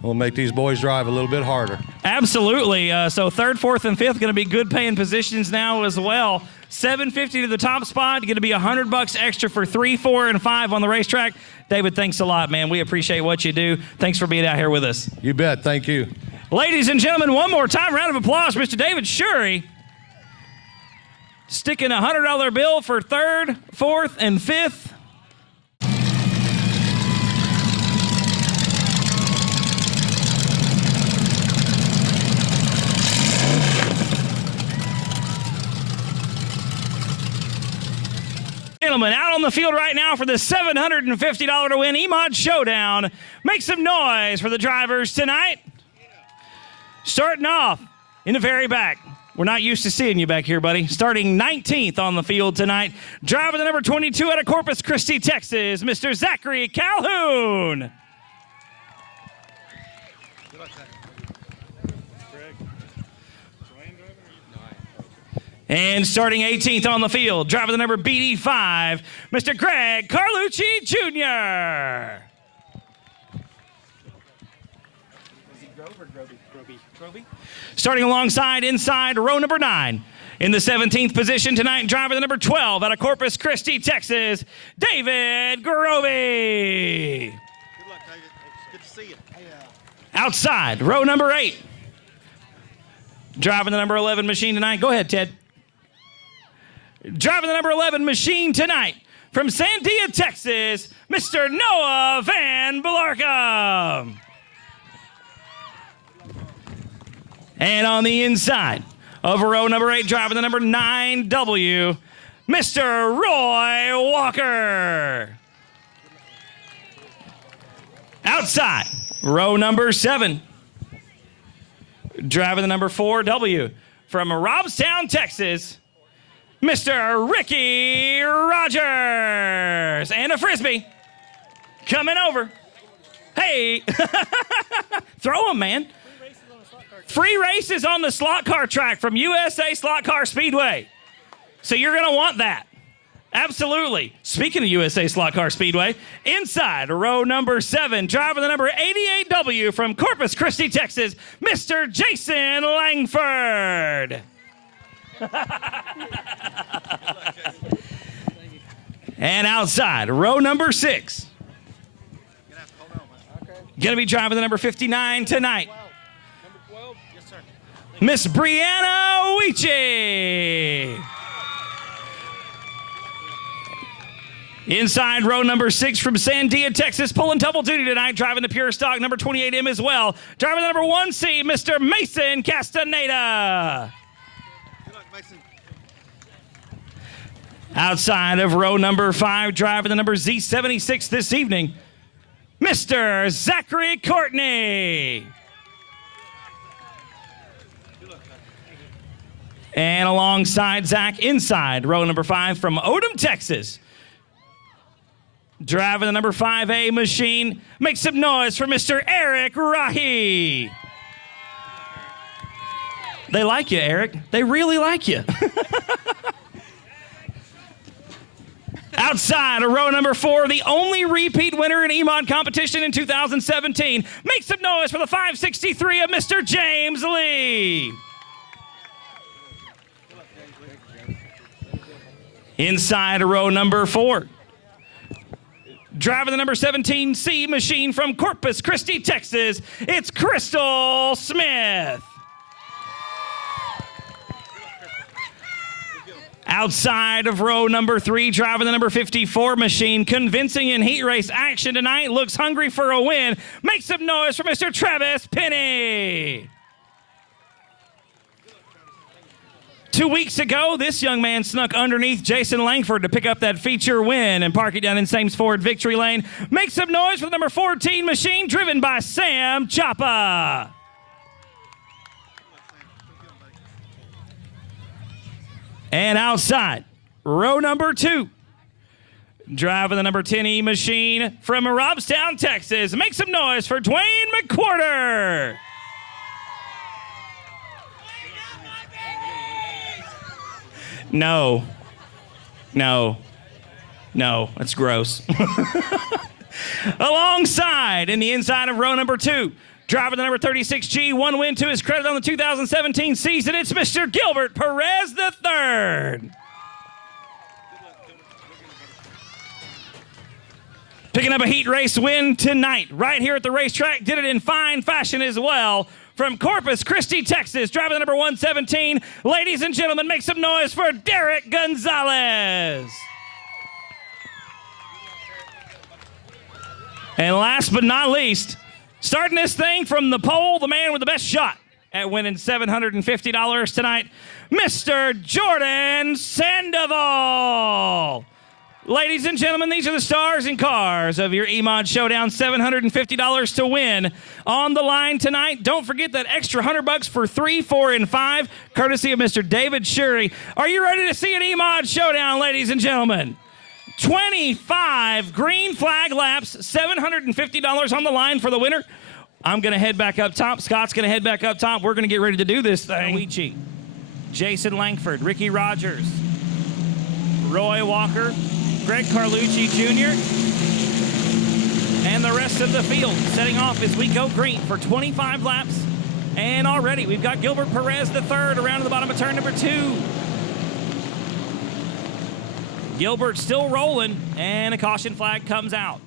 We'll make these boys drive a little bit harder. Absolutely. So third, fourth, and fifth going to be good paying positions now as well. $750 to the top spot. Going to be $100 extra for 3, 4, and 5 on the racetrack. David, thanks a lot, man. We appreciate what you do. Thanks for being out here with us. You bet. Thank you. Ladies and gentlemen, one more time, round of applause, Mr. David Shurey. Sticking a $100 bill for third, fourth, and fifth. Gentlemen, out on the field right now for the $750 to win Emod Showdown. Make some noise for the drivers tonight. Starting off in the very back. We're not used to seeing you back here, buddy. Starting 19th on the field tonight. Driving the number 22 out of Corpus Christi, Texas, Mr. Zachary Calhoun. And starting 18th on the field, driver the number BD5, Mr. Greg Carlucci Jr. Starting alongside inside row number 9. In the 17th position tonight, driver the number 12 out of Corpus Christi, Texas, David Groby. Good luck, David. It's good to see you. Outside, row number 8. Driving the number 11 machine tonight. Go ahead, Ted. Driving the number 11 machine tonight from Sandia, Texas, Mr. Noah Van Blarcom. And on the inside of row number 8, driving the number 9W, Mr. Roy Walker. Outside, row number 7, driving the number 4W from Robstown, Texas, Mr. Ricky Rogers. And a Frisbee coming over. Hey, throw him, man. Free races on the slot car track from USA Slot Car Speedway. So you're going to want that. Absolutely. Speaking of USA Slot Car Speedway, inside row number 7, driver the number 88W from Corpus Christi, Texas, Mr. Jason Langford. And outside, row number 6. Going to be driving the number 59 tonight, Miss Brianna Weechie. Inside row number 6 from Sandia, Texas, pulling double duty tonight, driving the pure stock number 28M as well. Driving the number 1C, Mr. Mason Castaneda. Good luck, Mason. Outside of row number 5, driving the number Z76 this evening, Mr. Zachary Courtney. And alongside Zach, inside row number 5 from Odom, Texas, driving the number 5A machine, make some noise for Mr. Eric Rahi. They like you, Eric. They really like you. Outside of row number 4, the only repeat winner in Emod competition in 2017, make some noise for the 563 of Mr. James Lee. Inside row number 4, driving the number 17C machine from Corpus Christi, Texas, it's Crystal Smith. Outside of row number 3, driving the number 54 machine, convincing in heat race action tonight, looks hungry for a win. Make some noise for Mr. Travis Penny. 2 weeks ago, this young man snuck underneath Jason Langford to pick up that feature win and park it down in Sames Ford Victory Lane. Make some noise for the number 14 machine, driven by Sam Chapa. And outside, row number 2, driving the number 10E machine from Robstown, Texas. Make some noise for Dwayne McQuarter. No, that's gross. Alongside, in the inside of row number 2, driving the number 36G, 1 win to his credit on the 2017 season, it's Mr. Gilbert Perez III. Picking up a heat race win tonight, right here at the racetrack, did it in fine fashion as well. From Corpus Christi, Texas, driving the number 117. Ladies and gentlemen, make some noise for Derek Gonzalez. And last but not least, starting this thing from the pole, the man with the best shot at winning $750 tonight, Mr. Jordan Sandoval. Ladies and gentlemen, these are the stars and cars of your Emod Showdown. $750 to win on the line tonight. Don't forget that extra $100 for 3, 4, and 5, courtesy of Mr. David Shurey. Are you ready to see an Emod Showdown, ladies and gentlemen? 25 green flag laps, $750 on the line for the winner. I'm going to head back up top. Scott's going to head back up top. We're going to get ready to do this thing. Jason Langford, Ricky Rogers, Roy Walker, Greg Carlucci Jr., and the rest of the field setting off as we go green for 25 laps. And already we've got Gilbert Perez, the third, around to the bottom of turn number 2. Gilbert still rolling, and a caution flag comes out.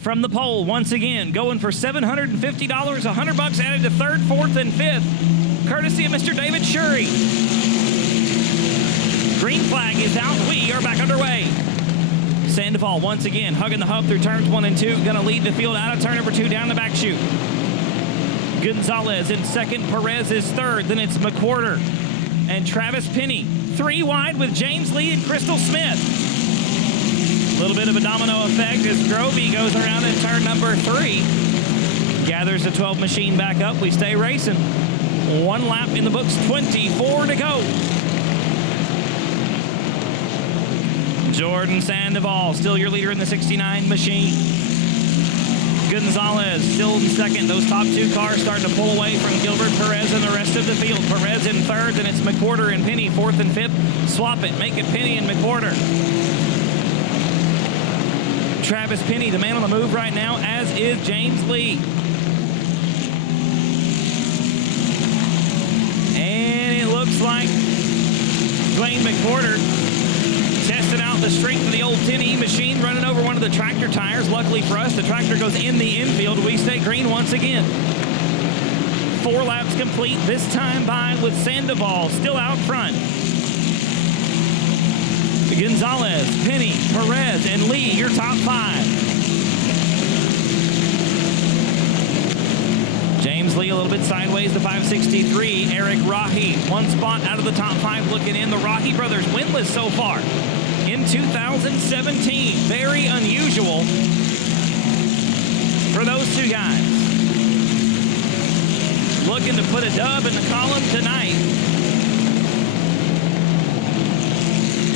From the pole, once again, going for $750, $100 added to third, fourth, and fifth, courtesy of Mr. David Shurey. Green flag is out. We are back underway. Sandoval once again hugging the hub through turns 1 and 2. Going to lead the field out of turn number 2 down the back chute. Gonzalez in second. Perez is third. Then it's McWhorter and Travis Penny. 3 wide with James Lee and Crystal Smith. A little bit of a domino effect as Grovey goes around in turn number 3. Gathers the 12 machine back up. We stay racing. 1 lap in the books, 24 to go. Jordan Sandoval, still your leader in the 69 machine. Gonzalez still in second. Those top 2 cars starting to pull away from Gilbert Perez and the rest of the field. Perez in third, then it's McWhorter and Penny, fourth and fifth. Swap it, make it Penny and McWhorter. Travis Penny, the man on the move right now, as is James Lee. And it looks like Dwayne McWhorter testing out the strength of the old 10E machine, running over one of the tractor tires. Luckily for us, the tractor goes in the infield. We stay green once again. 4 laps complete, this time by with Sandoval still out front. Gonzalez, Penny, Perez, and Lee, your top 5. James Lee a little bit sideways, the 563. Eric Rahi, 1 spot out of the top 5 looking in. The Rahi brothers winless so far in 2017. Very unusual for those 2 guys. Looking to put a dub in the column tonight.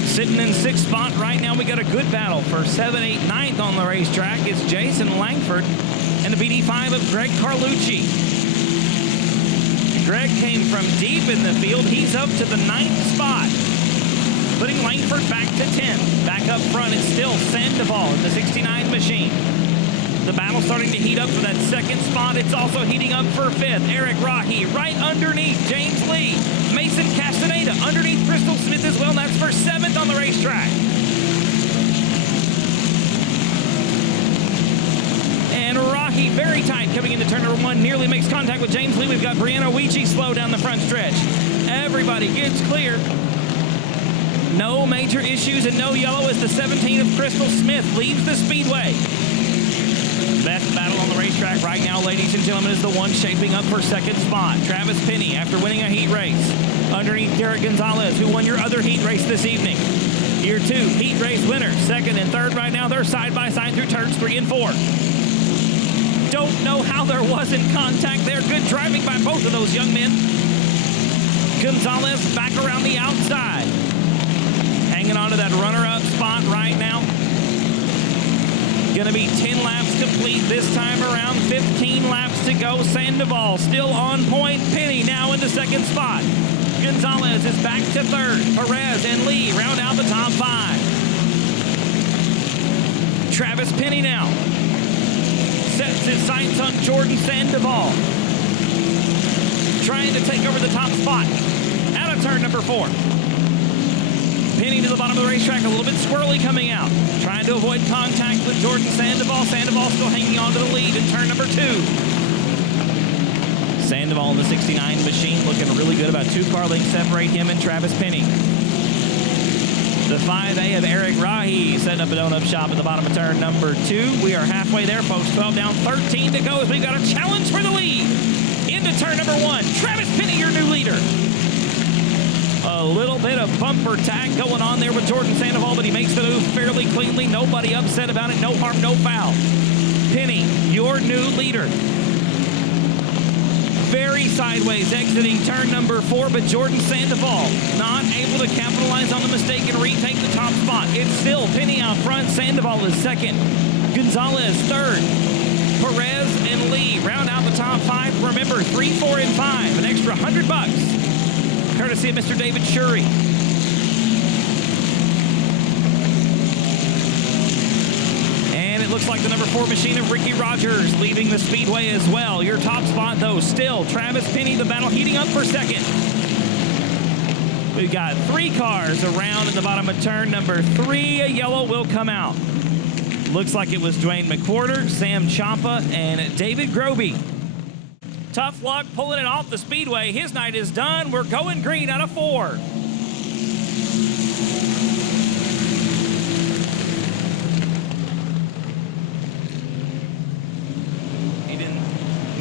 Sitting in 6th spot right now, we got a good battle for 7, 8, 9th on the racetrack. It's Jason Langford and the BD5 of Greg Carlucci. Greg came from deep in the field. He's up to the 9th spot, putting Langford back to 10th. Back up front, it's still Sandoval in the 69 machine. The battle starting to heat up for that 2nd spot. It's also heating up for 5th. Eric Rahi right underneath James Lee. Mason Castaneda underneath Crystal Smith as well. And that's for 7th on the racetrack. And Rahi very tight coming into turn number 1. Nearly makes contact with James Lee. We've got Brianna Weechie slow down the front stretch. Everybody gets clear. No major issues and no yellow as the 17 of Crystal Smith leaves the speedway. Best battle on the racetrack right now, ladies and gentlemen, is the one shaping up for 2nd spot. Travis Penny, after winning a heat race, underneath Derek Gonzalez, who won your other heat race this evening. Year 2 heat race winner. 2nd and 3rd right now. They're side by side through turns 3 and 4. Don't know how there wasn't contact there. Good driving by both of those young men. Gonzalez back around the outside. Hanging on to that runner-up spot right now. Going to be 10 laps complete this time around. 15 laps to go. Sandoval still on point. Penny now in the 2nd spot. Gonzalez is back to 3rd. Perez and Lee round out the top 5. Travis Penny now sets his sights on Jordan Sandoval, trying to take over the top spot out of turn number 4. Penny to the bottom of the racetrack, a little bit squirrely coming out, trying to avoid contact with Jordan Sandoval. Sandoval still hanging on to the lead in turn number 2. Sandoval in the 69 machine looking really good. About 2 car lengths separate him and Travis Penny. The 5A of Eric Rahi setting up a donut shop at the bottom of turn number 2. We are halfway there, folks. 12 down, 13 to go as we've got a challenge for the lead. Into turn number 1. Travis Penny, your new leader. A little bit of bumper tag going on there with Jordan Sandoval, but he makes the move fairly cleanly. Nobody upset about it. No harm, no foul. Penny, your new leader. Very sideways exiting turn number 4, but Jordan Sandoval not able to capitalize on the mistake and retake the top spot. It's still Penny out front. Sandoval is 2nd. Gonzalez 3rd. Perez and Lee round out the top 5. Remember, 3, 4, and 5. An extra $100. courtesy of Mr. David Shurry. And it looks like the number 4 machine of Ricky Rogers leaving the speedway as well. Your top spot, though, still Travis Penny, the battle heating up for second. We've got 3 cars around in the bottom of turn number 3. A yellow will come out. Looks like it was Dwayne McWhorter, Sam Champa, and David Groby. Tough luck pulling it off the speedway. His night is done. We're going green out of 4.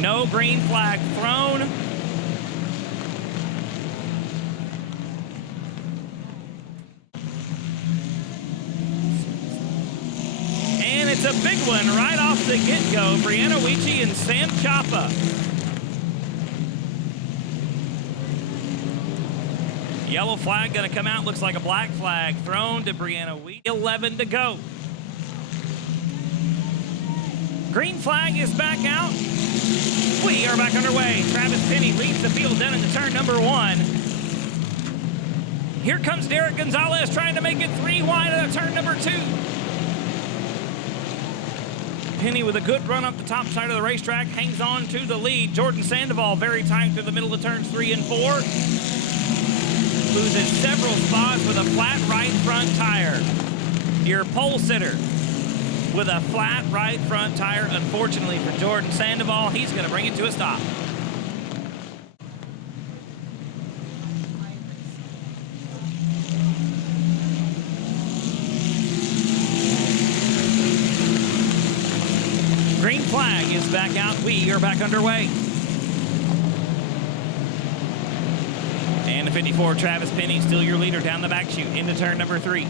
No green flag thrown. And it's a big one right off the get-go. Brianna Weechie and Sam Chapa. Yellow flag gonna come out. Looks like a black flag thrown to Brianna Weechie. 11 to go. Green flag is back out. We are back underway. Travis Penny leads the field down into turn number 1. Here comes Derek Gonzalez trying to make it 3 wide out of turn number 2. Penny with a good run up the top side of the racetrack hangs on to the lead. Jordan Sandoval very tight through the middle of turns 3 and 4. Loses several spots with a flat right front tire. Your pole sitter with a flat right front tire. Unfortunately for Jordan Sandoval, he's going to bring it to a stop. Green flag is back out. We are back underway. And the 54, Travis Penny, still your leader down the back chute into turn number 3.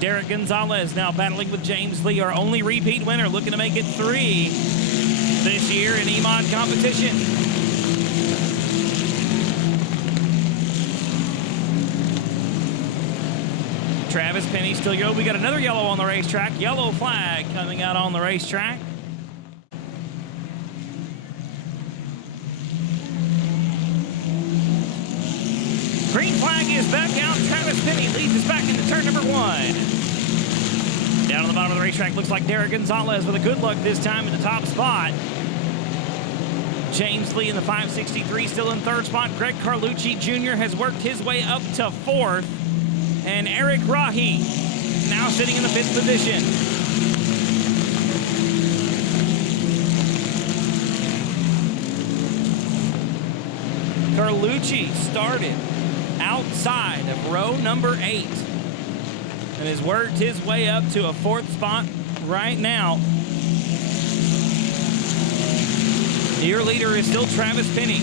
Derek Gonzalez now battling with James Lee, our only repeat winner, looking to make it 3 this year in Emod competition. Travis Penny still yellow. We got another yellow on the racetrack. Yellow flag coming out on the racetrack. Green flag is back out. Travis Penny leads us back into turn number 1. Down on the bottom of the racetrack, looks like Derek Gonzalez with a good luck this time in the top spot. James Lee in the 563 still in 3rd spot. Greg Carlucci Jr. has worked his way up to 4th. And Eric Rahi now sitting in the 5th position. Carlucci started outside of row number 8 and has worked his way up to a 4th spot right now. Your leader is still Travis Penny,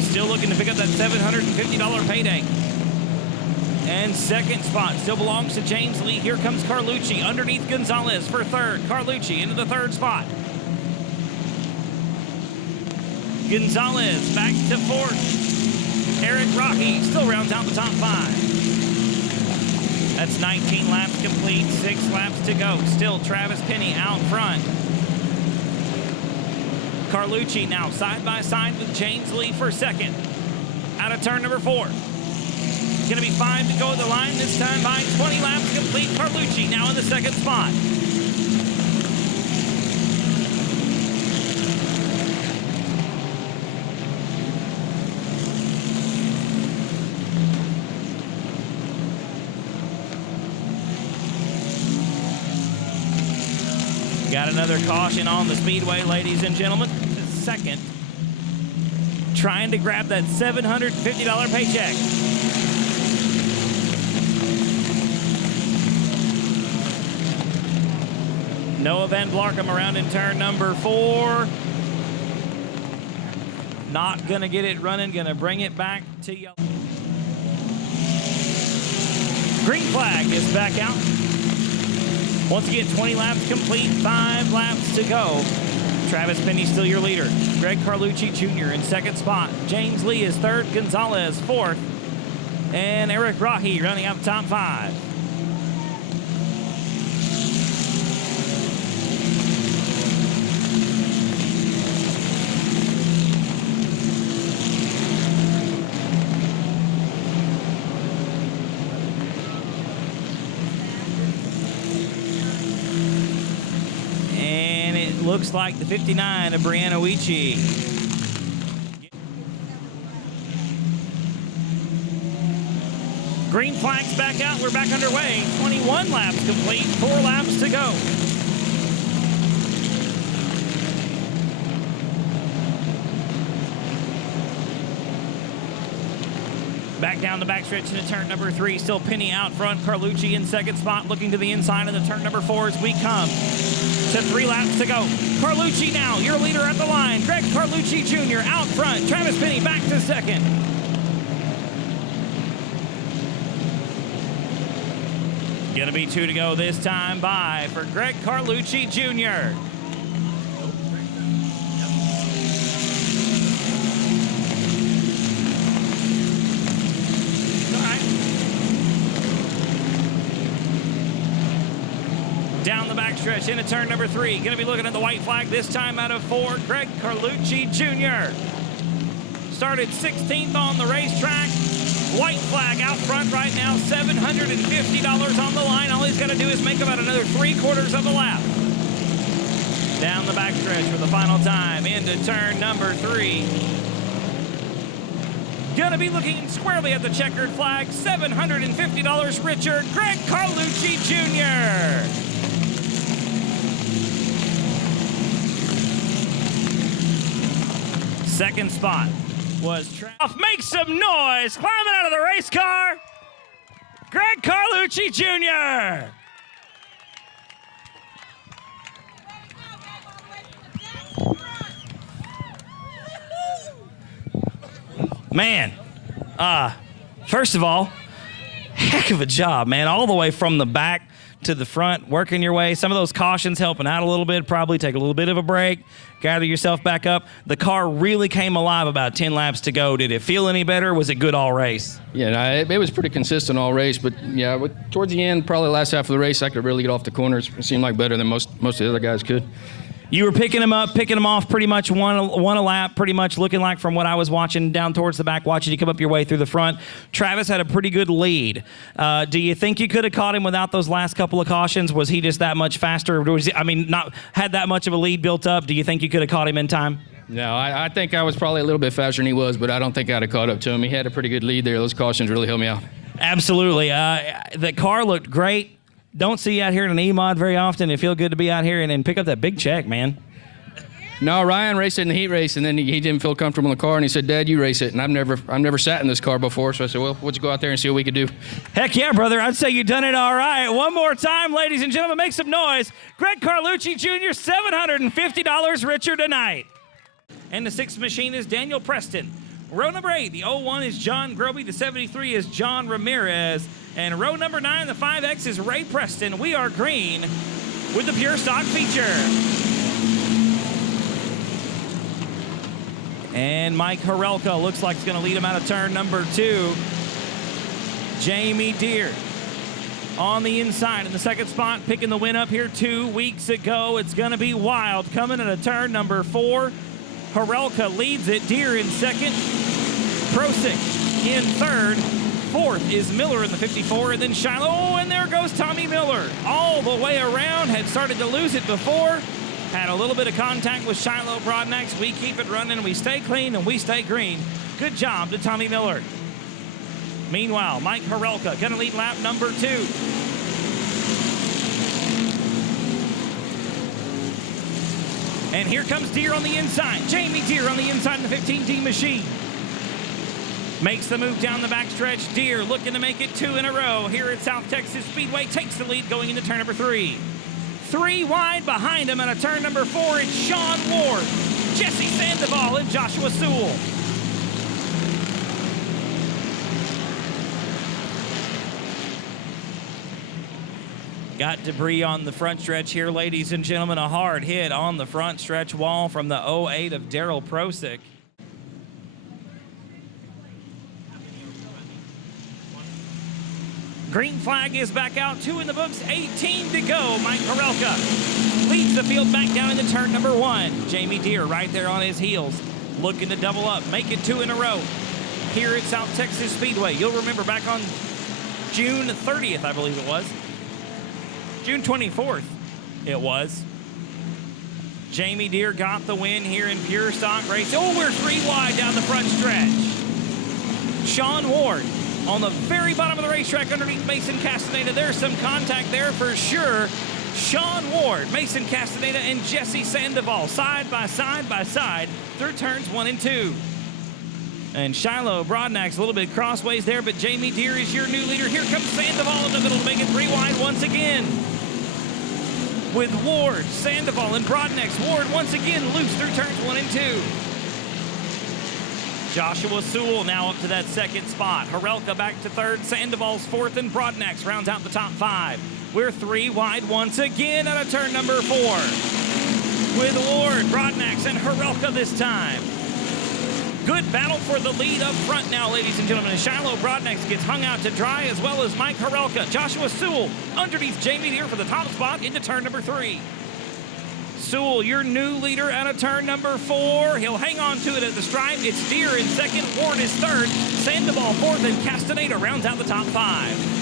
still looking to pick up that $750 payday. And 2nd spot still belongs to James Lee. Here comes Carlucci underneath Gonzalez for 3rd. Carlucci into the 3rd spot. Gonzalez back to 4th. Eric Rocky still rounds out the top 5. That's 19 laps complete, 6 laps to go. Still Travis Penny out front. Carlucci now side by side with James Lee for 2nd. Out of turn number 4. Gonna be 5 to go at the line this time by 20 laps complete. Carlucci now in the 2nd spot. Got another caution on the speedway, ladies and gentlemen. The 2nd, trying to grab that $750 paycheck. Noah Van Blarkham around in turn number 4. Not gonna get it running, gonna bring it back to yellow. Green flag is back out. Once again, 20 laps complete, 5 laps to go. Travis Penny still your leader. Greg Carlucci Jr. in 2nd spot. James Lee is 3rd, Gonzalez 4th, and Eric Rahi running out the top 5. looks like the 59 of Brianna Weechie. Green flag's back out. We're back underway. 21 laps complete. 4 laps to go. Back down the backstretch into turn number 3. Still Penny out front. Carlucci in second spot, looking to the inside of the turn number 4 as we come to 3 laps to go. Carlucci now, your leader at the line. Greg Carlucci Jr. out front. Travis Penny back to second. Gonna be 2 to go this time by for Greg Carlucci Jr. Down the backstretch into turn number 3. Going to be looking at the white flag this time out of 4. Greg Carlucci Jr. Started 16th on the racetrack. White flag out front right now. $750 on the line. All he's got to do is make about another 3/4 of a lap. Down the backstretch for the final time into turn number 3. Going to be looking squarely at the checkered flag. $750 richer. Greg Carlucci Jr. Second spot was make some noise, climbing out of the race car, Greg Carlucci Jr. Man, first of all, heck of a job, man, all the way from the back to the front, working your way. Some of those cautions helping out a little bit, probably take a little bit of a break, gather yourself back up. The car really came alive about 10 laps to go. Did it feel any better? Was it good all race? Yeah, no, it was pretty consistent all race, but yeah, towards the end, probably the last half of the race, I could really get off the corners. It seemed like better than most of the other guys could. You were picking them up, picking them off pretty much one a lap, pretty much looking like from what I was watching down towards the back, watching you come up your way through the front. Travis had a pretty good lead. Do you think you could have caught him without those last couple of cautions? Was he just that much faster? Not had that much of a lead built up? Do you think you could have caught him in time? No, I think I was probably a little bit faster than he was, but I don't think I'd have caught up to him. He had a pretty good lead there. Those cautions really helped me out. Absolutely. The car looked great. Don't see you out here in an Emod very often. It feels good to be out here and pick up that big check, man. No, Ryan raced it in the heat race, and then he didn't feel comfortable in the car, and he said, "Dad, you race it." And I've never sat in this car before, so I said, "Well, let's go out there and see what we could do." Heck yeah, brother. I'd say you done it all right. One more time, ladies and gentlemen, make some noise. Greg Carlucci Jr., $750 richer tonight. And the 6th machine is Daniel Preston. Row number 8, the 01 is John Groby. The 73 is John Ramirez. And row number 9, the 5X is Ray Preston. We are green with the Pure Stock Feature. And Mike Harelka looks like he's going to lead him out of turn number 2. Jamie Deere on the inside in the 2nd spot, picking the win up here 2 weeks ago. It's going to be wild coming into turn number 4. Harelka leads it. Deere in 2nd. Prosick in 3rd. 4th is Miller in the 54, and then Shiloh. Oh, and there goes Tommy Miller. All the way around. Had started to lose it before. Had a little bit of contact with Shiloh Broadnax. We keep it running. We stay clean, and we stay green. Good job to Tommy Miller. Meanwhile, Mike Harelka going to lead lap number 2. And here comes Deere on the inside. Jamie Deere on the inside in the 15D machine. Makes the move down the backstretch. Deere looking to make it 2 in a row here at South Texas Speedway. Takes the lead going into turn number 3. 3 wide behind him at a turn number 4. It's Sean Ward, Jesse Sandoval, and Joshua Sewell. Got debris on the front stretch here, ladies and gentlemen. A hard hit on the front stretch wall from the 08 of Daryl Prosick. Green flag is back out, 2 in the books, 18 to go. Mike Harelka leads the field back down into turn number 1. Jamie Deere right there on his heels, looking to double up, make it 2 in a row here at South Texas Speedway. You'll remember back on June 30th, I believe it was. June 24th, it was. Jamie Deere got the win here in pure stock race. Oh, we're 3 wide down the front stretch. Sean Ward on the very bottom of the racetrack underneath Mason Castaneda. There's some contact there for sure. Sean Ward, Mason Castaneda, and Jesse Sandoval side by side through turns 1 and 2. And Shiloh Broadnack's a little bit crossways there, but Jamie Deere is your new leader. Here comes Sandoval in the middle to make it 3 wide once again. With Ward, Sandoval, and Broadnack's. Ward once again loose through turns 1 and 2. Joshua Sewell now up to that second spot. Harelka back to third, Sandoval's fourth, and Broadnack's rounds out the top 5. We're 3 wide once again out of turn number 4. With Ward, Broadnack's, and Harelka this time. Good battle for the lead up front now, ladies and gentlemen. As Shiloh Broadnax gets hung out to dry, as well as Mike Harelka. Joshua Sewell underneath Jamie Deere for the top spot into turn number 3. Sewell, your new leader out of turn number 4. He'll hang on to it at the stripe. It's Deere in second, Ward is third, Sandoval fourth, and Castaneda rounds out the top 5.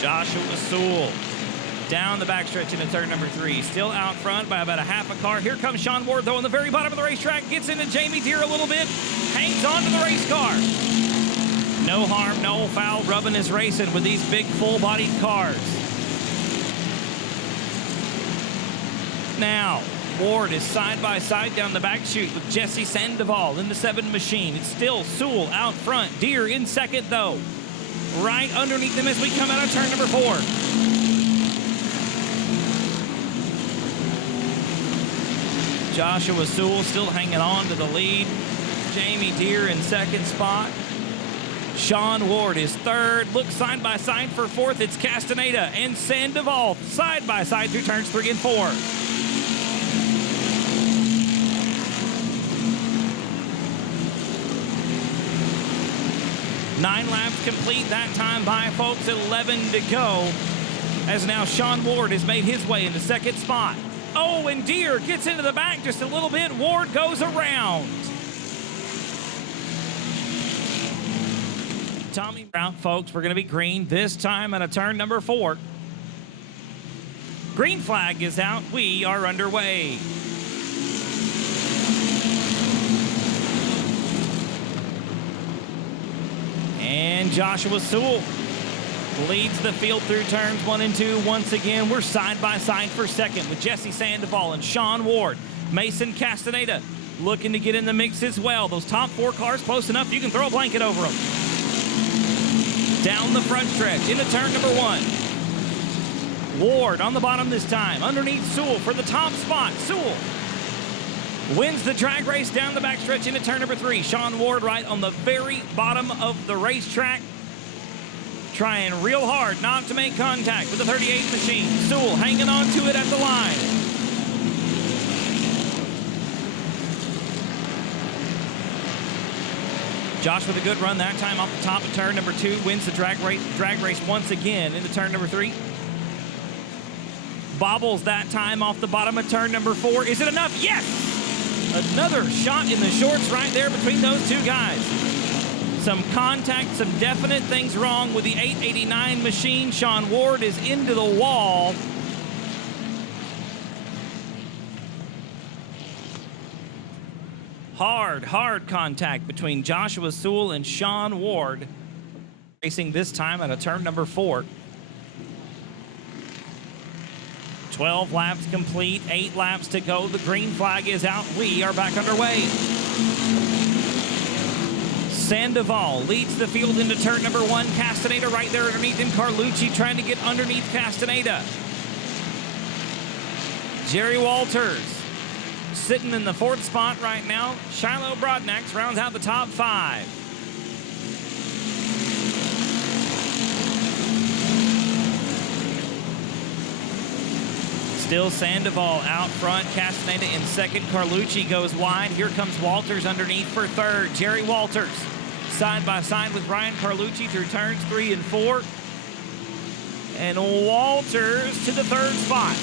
Joshua Sewell down the backstretch into turn number 3. Still out front by about a half a car. Here comes Sean Ward, though, on the very bottom of the racetrack. Gets into Jamie Deere a little bit. Hangs on to the race car. No harm, no foul. Rubbing is racing with these big full-bodied cars. Now, Ward is side by side down the back chute with Jesse Sandoval in the 7 machine. It's still Sewell out front. Deere in second, though. Right underneath them as we come out of turn number 4. Joshua Sewell still hanging on to the lead. Jamie Deere in second spot. Sean Ward is third. Look side by side for fourth. It's Castaneda and Sandoval side by side through turns 3 and 4. Nine laps complete that time by, folks. 11 to go. As now Sean Ward has made his way into second spot. Oh, and Deere gets into the back just a little bit. Ward goes around. Tommy out, folks. We're going to be green this time at a turn number 4. Green flag is out. We are underway. And Joshua Sewell leads the field through turns 1 and 2. Once again, we're side by side for second with Jesse Sandoval and Sean Ward. Mason Castaneda looking to get in the mix as well. Those top 4 cars close enough you can throw a blanket over them. Down the front stretch into turn number 1. Ward on the bottom this time. Underneath Sewell for the top spot. Sewell wins the drag race down the backstretch into turn number 3. Sean Ward right on the very bottom of the racetrack, trying real hard not to make contact with the 38 machine. Sewell hanging on to it at the line. Josh with a good run that time off the top of turn number 2, wins the drag race once again into turn number 3. Bobbles that time off the bottom of turn number 4. Is it enough? Yes! Another shot in the shorts right there between those 2 guys. Some contact, some definite things wrong with the 889 machine. Sean Ward is into the wall. Hard contact between Joshua Sewell and Sean Ward. Racing this time at a turn number 4. 12 laps complete, 8 laps to go. The green flag is out. We are back underway. Sandoval leads the field into turn number 1. Castaneda right there underneath him. Carlucci trying to get underneath Castaneda. Jerry Walters sitting in the 4th spot right now. Shiloh Broadnax rounds out the top 5. Still Sandoval out front. Castaneda in second. Carlucci goes wide. Here comes Walters underneath for third. Jerry Walters side by side with Ryan Carlucci through turns 3 and 4. And Walters to the 3rd spot.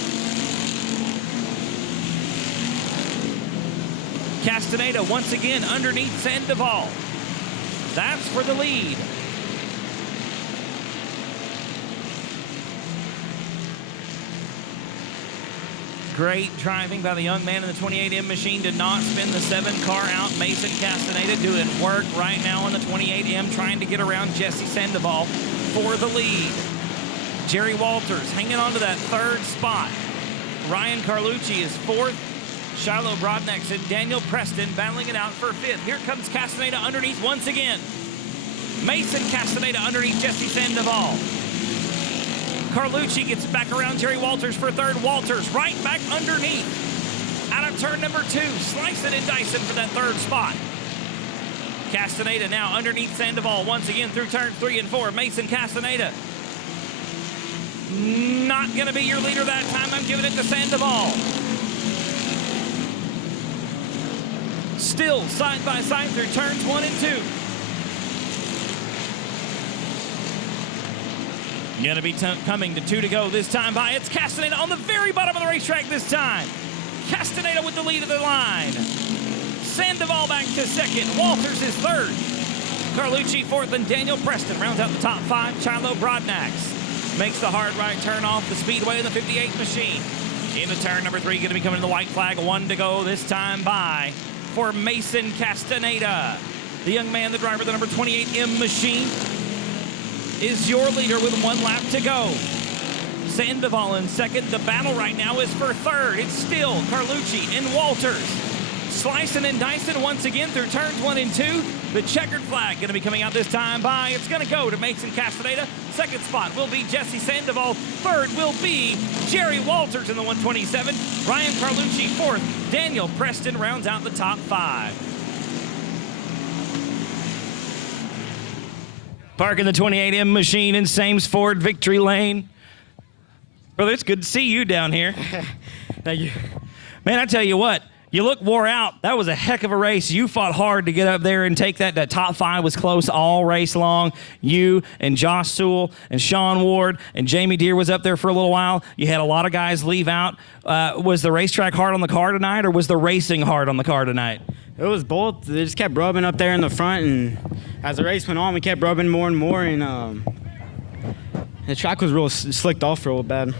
Castaneda once again underneath Sandoval. That's for the lead. Great driving by the young man in the 28M machine to not spin the 7 car out. Mason Castaneda doing work right now in the 28M, trying to get around Jesse Sandoval for the lead. Jerry Walters hanging on to that 3rd spot. Ryan Carlucci is 4th. Shiloh Brodnax and Daniel Preston battling it out for 5th. Here comes Castaneda underneath once again. Mason Castaneda underneath Jesse Sandoval. Carlucci gets back around Jerry Walters for 3rd. Walters right back underneath. Out of turn number 2, slicing and dicing for that 3rd spot. Castaneda now underneath Sandoval once again through turns 3 and 4. Mason Castaneda. Not going to be your leader that time. I'm giving it to Sandoval. Still side by side through turns 1 and 2. Going to be coming to 2 to go this time by. It's Castaneda on the very bottom of the racetrack this time. Castaneda with the lead of the line. Sandoval back to 2nd. Walters is 3rd. Carlucci 4th, and Daniel Preston rounds out the top 5. Shiloh Brodnax makes the hard right turn off the Speedway in the 58 machine. Into turn number 3, going to be coming to the white flag. 1 to go this time by for Mason Castaneda. The young man, the driver of the number 28M machine, is your leader with 1 lap to go. Sandoval in 2nd. The battle right now is for 3rd. It's still Carlucci and Walters. Slicing and dicing once again through turns 1 and 2. The checkered flag going to be coming out this time by. It's going to go to Mason Castaneda. 2nd spot will be Jesse Sandoval. 3rd will be Jerry Walters in the 127. Ryan Carlucci 4th. Daniel Preston rounds out the top 5. Parking the 28M machine in Sames Ford Victory Lane. Brother, it's good to see you down here. Thank you. Man, I tell you what, you look wore out. That was a heck of a race. You fought hard to get up there and take that. That top 5 was close all race long. You and Josh Sewell and Sean Ward and Jamie Deere was up there for a little while. You had a lot of guys leave out. Was the racetrack hard on the car tonight, or was the racing hard on the car tonight? It was both. They just kept rubbing up there in the front, and as the race went on, we kept rubbing more and more, and the track was real slicked off real bad.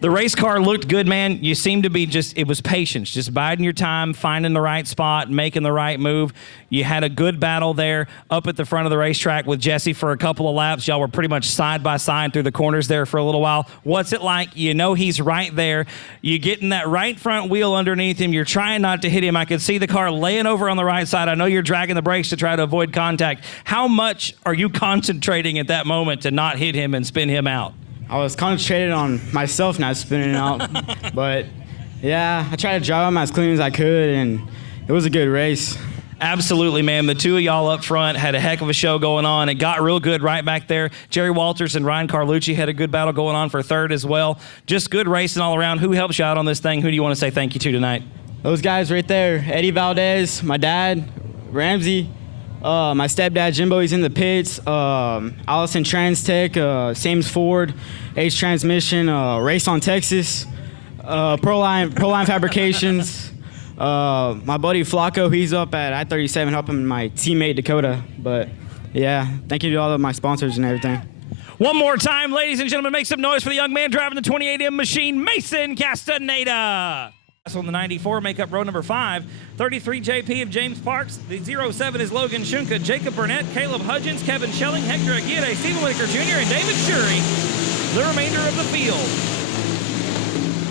The race car looked good, man. You seemed to be it was patience, just biding your time, finding the right spot, making the right move. You had a good battle there up at the front of the racetrack with Jesse for a couple of laps. Y'all were pretty much side by side through the corners there for a little while. What's it like? You know he's right there. You get in that right front wheel underneath him. You're trying not to hit him. I could see the car laying over on the right side. I know you're dragging the brakes to try to avoid contact. How much are you concentrating at that moment to not hit him and spin him out? I was concentrated on myself not spinning out, but yeah, I tried to drive him as clean as I could, and it was a good race. Absolutely, man. The 2 of y'all up front had a heck of a show going on. It got real good right back there. Jerry Walters and Ryan Carlucci had a good battle going on for 3rd as well. Just good racing all around. Who helps you out on this thing? Who do you want to say thank you to tonight? Those guys right there, Eddie Valdez, my dad, Ramsey, my stepdad Jimbo, he's in the pits, Allison Transtech, Sames Ford, H Transmission, Race on Texas, Proline Fabrications, my buddy Flacco, he's up at I-37 helping my teammate Dakota. But yeah, thank you to all of my sponsors and everything. One more time, ladies and gentlemen, make some noise for the young man driving the 28M machine, Mason Castaneda. On the 94, make up row number 5. 33 JP of James Parks. The 07 is Logan Shunka, Jacob Burnett, Caleb Hudgens, Kevin Schelling, Hector Aguirre, Stephen Whitaker Jr., and David Shuri. The remainder of the field.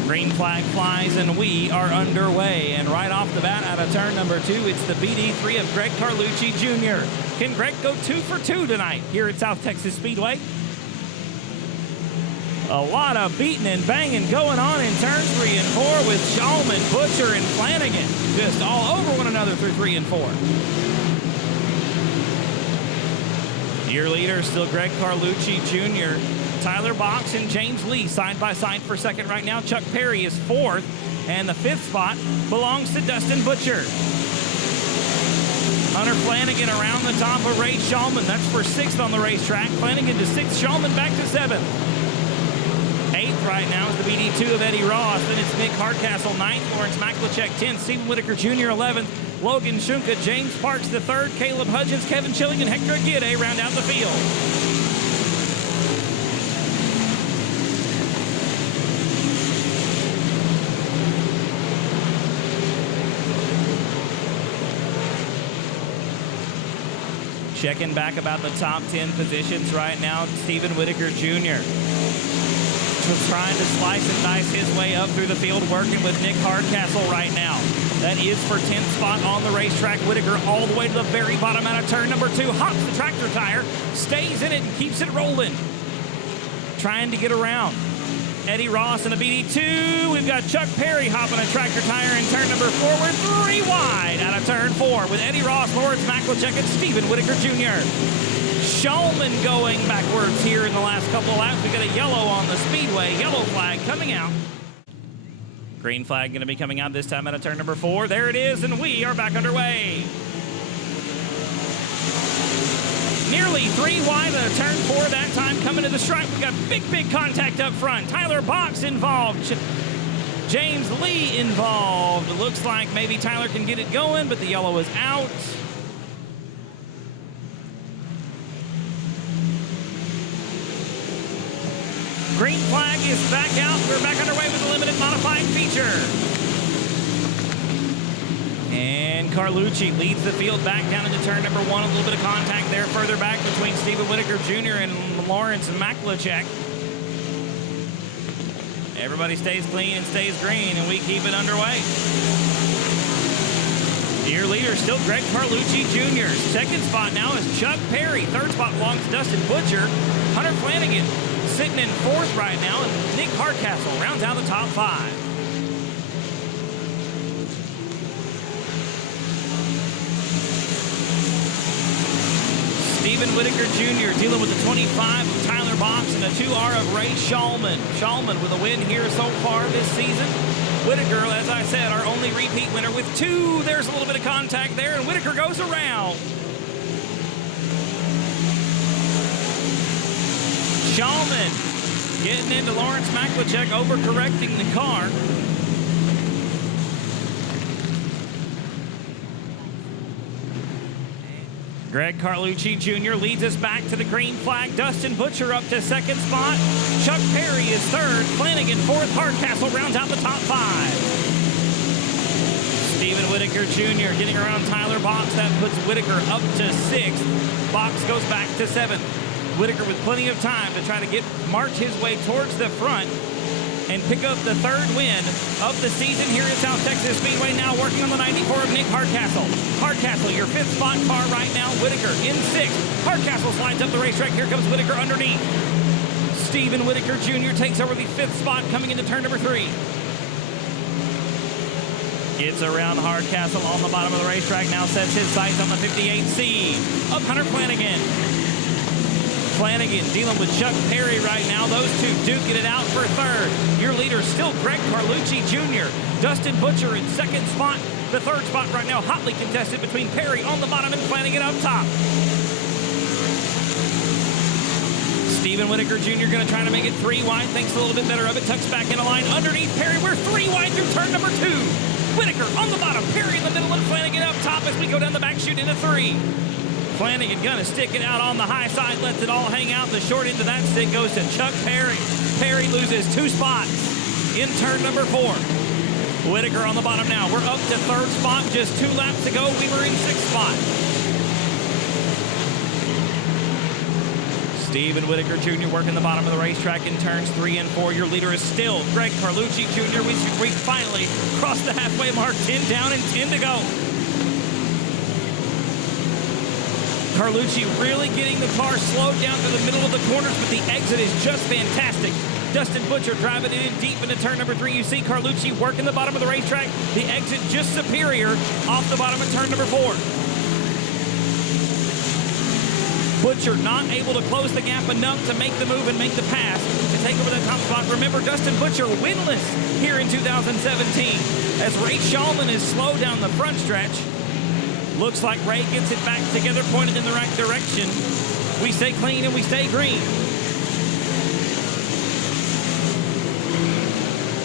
Green flag flies, and we are underway. And right off the bat, out of turn number 2, it's the BD3 of Greg Carlucci Jr. Can Greg go 2 for 2 tonight here at South Texas Speedway? A lot of beating and banging going on in turns 3 and 4 with Shulman, Butcher, and Flanagan just all over one another through 3 and 4. Your leader still Greg Carlucci Jr. Tyler Box and James Lee side by side for 2nd right now. Chuck Perry is 4th, and the 5th spot belongs to Dustin Butcher. Hunter Flanagan around the top of Ray Shulman. That's for 6th on the racetrack. Flanagan to 6th, Shulman back to 7th. 8th right now is the BD2 of Eddie Ross. Then it's Nick Hardcastle 9th, Lawrence Maklachek 10th, Stephen Whitaker Jr. 11th, Logan Shunka, James Parks the 3rd, Caleb Hudgens, Kevin Schilling, and Hector Aguirre round out the field. Checking back about the top 10 positions right now, Stephen Whitaker Jr. trying to slice and dice his way up through the field, working with Nick Hardcastle right now. That is for 10th spot on the racetrack. Whitaker all the way to the very bottom out of turn number 2. Hops the tractor tire, stays in it, and keeps it rolling. Trying to get around Eddie Ross in a BD2. We've got Chuck Perry hopping a tractor tire in turn number 4. We're 3 wide out of turn 4 with Eddie Ross, Lawrence Maklachek, and Stephen Whitaker Jr. Shulman going backwards here in the last couple of laps. We got a yellow on the Speedway. Yellow flag coming out. Green flag going to be coming out this time out of turn number 4. There it is, and we are back underway. Nearly 3 wide out of turn 4 that time coming to the stripe. We got big contact up front. Tyler Box involved. James Lee involved. It looks like maybe Tyler can get it going, but the yellow is out. Green flag is back out. We're back underway with a limited modifying feature. And Carlucci leads the field back down into turn number 1. A little bit of contact there further back between Stephen Whitaker Jr. and Lawrence Maklachek. Everybody stays clean and stays green, and we keep it underway. Your leader still Greg Carlucci Jr. Second spot now is Chuck Perry. Third spot belongs to Dustin Butcher. Hunter Flanagan sitting in 4th right now, and Nick Hardcastle rounds out the top 5. Stephen Whitaker Jr. dealing with the 25 of Tyler Box and the 2R of Ray Shulman. Shulman with a win here so far this season. Whitaker, as I said, our only repeat winner with 2. There's a little bit of contact there, and Whitaker goes around. Shulman getting into Lawrence Maklachek, overcorrecting the car. Greg Carlucci Jr. leads us back to the green flag. Dustin Butcher up to 2nd spot. Chuck Perry is 3rd. Flanagan 4th. Hardcastle rounds out the top 5. Stephen Whitaker Jr. getting around Tyler Box. That puts Whitaker up to 6th. Box goes back to 7th. Whitaker with plenty of time to try to march his way towards the front and pick up the 3rd win of the season here at South Texas Speedway. Now working on the 94 of Nick Hardcastle. Hardcastle, your 5th spot car right now. Whitaker in 6th. Hardcastle slides up the racetrack. Here comes Whitaker underneath. Stephen Whitaker Jr. takes over the 5th spot coming into turn number 3. Gets around Hardcastle on the bottom of the racetrack. Now sets his sights on the 58C of Hunter Flanagan. Flanagan dealing with Chuck Perry right now. Those two duking it out for 3rd. Your leader still Greg Carlucci Jr. Dustin Butcher in 2nd spot. The 3rd spot right now hotly contested between Perry on the bottom and Flanagan up top. Stephen Whitaker Jr. going to try to make it 3 wide. Thinks a little bit better of it. Tucks back in a line underneath Perry. We're 3 wide through turn number 2. Whitaker on the bottom. Perry in the middle and Flanagan up top as we go down the back chute into 3. Flanagan gonna stick it out on the high side, lets it all hang out. The short end of that stick goes to Chuck Perry. Perry loses 2 spots in turn number 4. Whitaker on the bottom now. We're up to 3rd spot. Just 2 laps to go. We were in 6th spot. Stephen Whitaker Jr. working the bottom of the racetrack in turns 3 and 4. Your leader is still Greg Carlucci Jr. We finally crossed the halfway mark. 10 down and 10 to go. Carlucci really getting the car slowed down to the middle of the corners, but the exit is just fantastic. Dustin Butcher driving it in deep into turn number 3. You see Carlucci working the bottom of the racetrack. The exit just superior off the bottom of turn number 4. Butcher not able to close the gap enough to make the move and make the pass to take over the top spot. Remember, Dustin Butcher winless here in 2017 as Ray Shulman is slow down the front stretch. Looks like Ray gets it back together, pointed in the right direction. We stay clean and we stay green.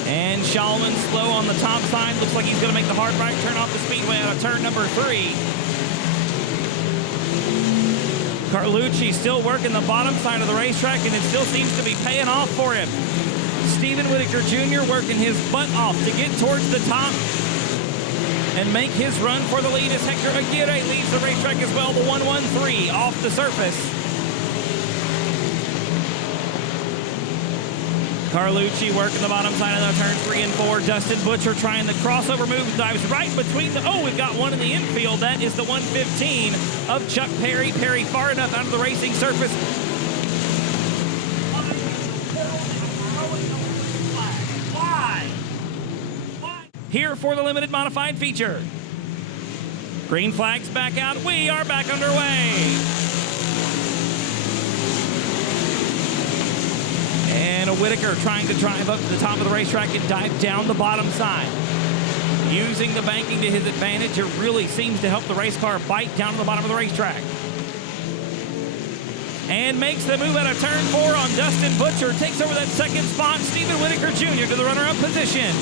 And Shulman slow on the top side. Looks like he's going to make the hard right turn off the Speedway out of turn number 3. Carlucci still working the bottom side of the racetrack, and it still seems to be paying off for him. Stephen Whitaker Jr. working his butt off to get towards the top. and make his run for the lead as Hector Aguirre leads the racetrack as well. The 113 off the surface. Carlucci working the bottom side of the turn 3 and 4. Dustin Butcher trying the crossover move, dives right between the, oh, we've got one in the infield. That is the 115 of Chuck Perry. Perry far enough out of the racing surface. Here for the limited modified feature. Green flags back out. We are back underway. And a Whitaker trying to drive up to the top of the racetrack and dive down the bottom side. Using the banking to his advantage, it really seems to help the race car bite down to the bottom of the racetrack. And makes the move out of turn 4 on Dustin Butcher. Takes over that second spot. Stephen Whitaker Jr. to the runner-up position.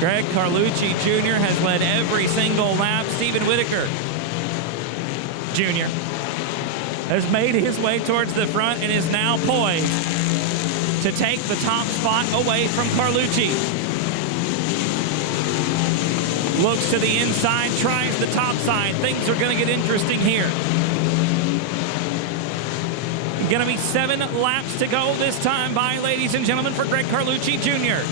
Greg Carlucci Jr. has led every single lap. Stephen Whitaker Jr. has made his way towards the front and is now poised to take the top spot away from Carlucci. Looks to the inside, tries the top side. Things are going to get interesting here. Going to be 7 laps to go this time by, ladies and gentlemen, for Greg Carlucci Jr.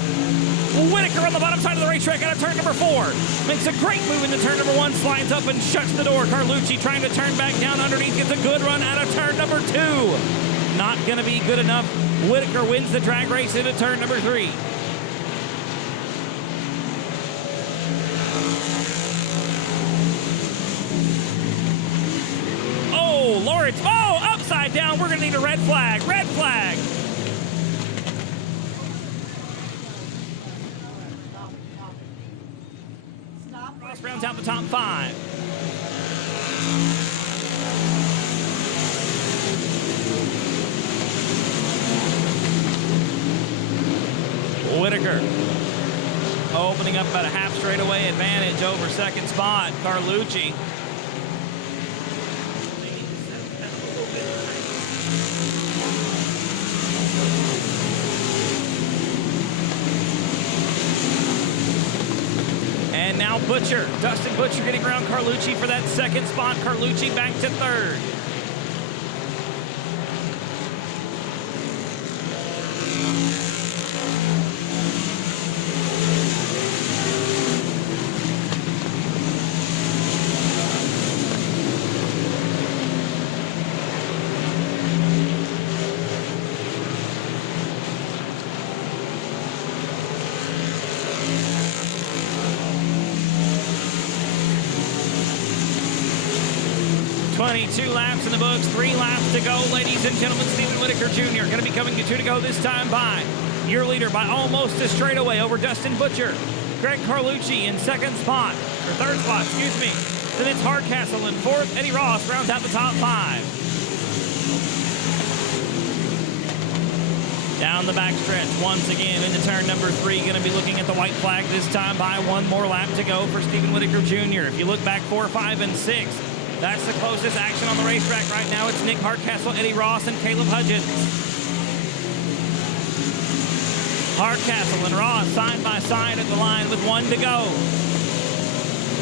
Whitaker on the bottom side of the racetrack out of turn number 4. Makes a great move into turn number 1, slides up and shuts the door. Carlucci trying to turn back down underneath, gets a good run out of turn number 2. Not going to be good enough. Whitaker wins the drag race into turn number 3. Oh, Lawrence. Oh, upside down. We're going to need a red flag. Red flag. Rounds out the top 5. Whitaker opening up about a half straightaway advantage over second spot. Carlucci. And now Butcher, Dustin Butcher getting around Carlucci for that second spot. Carlucci back to 3rd. Two laps in the books, 3 laps to go, ladies and gentlemen. Stephen Whitaker Jr. going to be coming to 2 to go this time by your leader by almost a straightaway over Dustin Butcher. Greg Carlucci in second spot, or third spot, excuse me. Then it's Hardcastle in 4th. Eddie Ross rounds out the top 5. Down the backstretch once again into turn number 3. Going to be looking at the white flag this time by 1 more lap to go for Stephen Whitaker Jr. If you look back 4, 5, and 6, that's the closest action on the racetrack right now. It's Nick Hardcastle, Eddie Ross, and Caleb Hudgens. Hardcastle and Ross side by side at the line with 1 to go.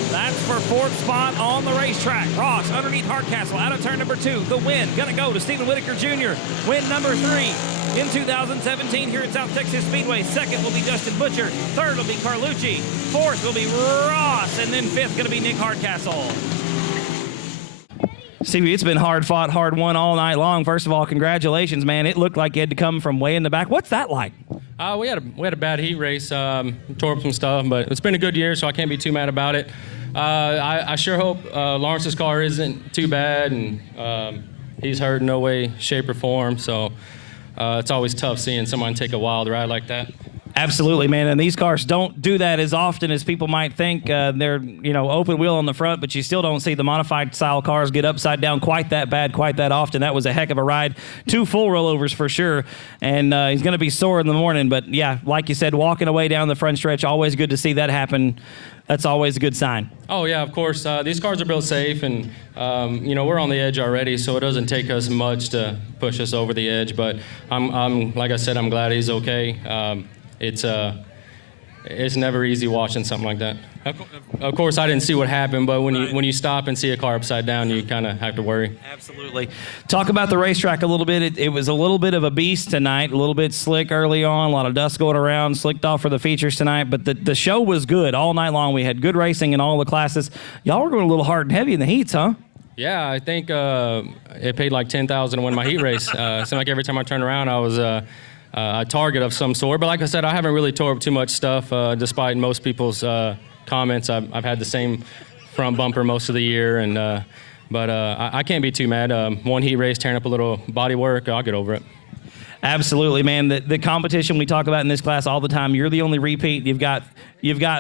That's for 4th spot on the racetrack. Ross underneath Hardcastle out of turn number 2. The win gonna go to Stephen Whitaker Jr. Win number 3 in 2017 here at South Texas Speedway. 2nd will be Dustin Butcher. 3rd will be Carlucci. 4th will be Ross. And then 5th gonna be Nick Hardcastle. Stevie, it's been hard fought, hard won all night long. First of all, congratulations, man. It looked like you had to come from way in the back. What's that like? We had a bad heat race, tore up some stuff, but it's been a good year, so I can't be too mad about it. I sure hope Lawrence's car isn't too bad, and he's hurt in no way, shape, or form. So it's always tough seeing someone take a wild ride like that. Absolutely, man. And these cars don't do that as often as people might think. They're, open wheel on the front, but you still don't see the modified style cars get upside down quite that bad, quite that often. That was a heck of a ride. 2 full rollovers for sure. And he's going to be sore in the morning. But yeah, like you said, walking away down the front stretch, always good to see that happen. That's always a good sign. Oh, yeah, of course. These cars are built safe, and, we're on the edge already, so it doesn't take us much to push us over the edge. But I'm like I said, I'm glad he's okay. It's it's never easy watching something like that. Of course, I didn't see what happened, but when you stop and see a car upside down, you kind of have to worry. Absolutely. Talk about the racetrack a little bit. It was a little bit of a beast tonight, a little bit slick early on, a lot of dust going around, slicked off for the features tonight, but the show was good all night long. We had good racing in all the classes. Y'all were going a little hard and heavy in the heats, huh? Yeah, I think it paid like $10,000 to win my heat race. It seemed like every time I turned around, I was a target of some sort. But like I said, I haven't really tore up too much stuff, despite most people's comments. I've had the same front bumper most of the year, but I can't be too mad. One heat race, tearing up a little body work, I'll get over it. Absolutely, man. The competition we talk about in this class all the time, you're the only repeat. You've got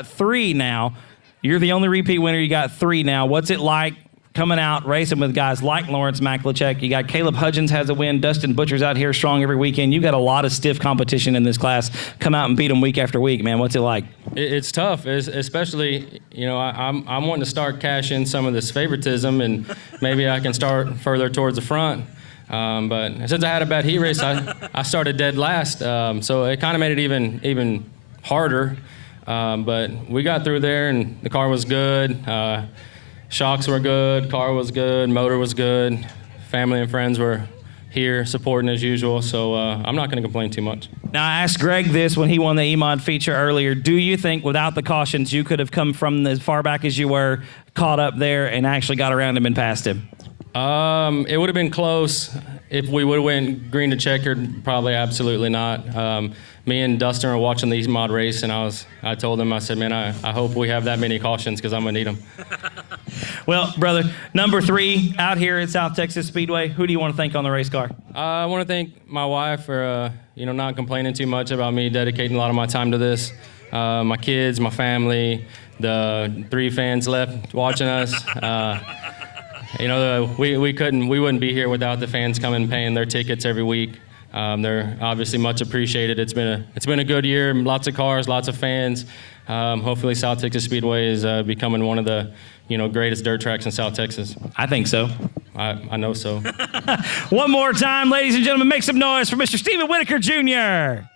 3 now. You're the only repeat winner. You got 3 now. What's it like coming out, racing with guys like Lawrence Maklachek? You got Caleb Hudgens has a win. Dustin Butcher's out here strong every weekend. You got a lot of stiff competition in this class. Come out and beat them week after week, man. What's it like? It's tough, especially, I'm wanting to start cashing some of this favoritism, and maybe I can start further towards the front. But since I had a bad heat race, I started dead last, so it kind of made it even harder. But we got through there, and the car was good. Shocks were good, car was good, motor was good. Family and friends were here supporting as usual, so I'm not going to complain too much. Now, I asked Greg this when he won the Emod feature earlier. Do you think without the cautions you could have come from as far back as you were, caught up there, and actually got around him and passed him? It would have been close. If we would have went green to checkered, probably absolutely not. Me and Dustin were watching the Emod race, and I told him, I said, man, I hope we have that many cautions because I'm going to need them. Well, brother, number 3 out here at South Texas Speedway, who do you want to thank on the race car? I want to thank my wife for not complaining too much about me dedicating a lot of my time to this. My kids, my family, the 3 fans left watching us. We wouldn't be here without the fans coming and paying their tickets every week. They're obviously much appreciated. It's been a good year. Lots of cars, lots of fans. Hopefully, South Texas Speedway is becoming one of the greatest dirt tracks in South Texas. I think so. I know so. One more time, ladies and gentlemen, make some noise for Mr. Steven Whitaker Jr.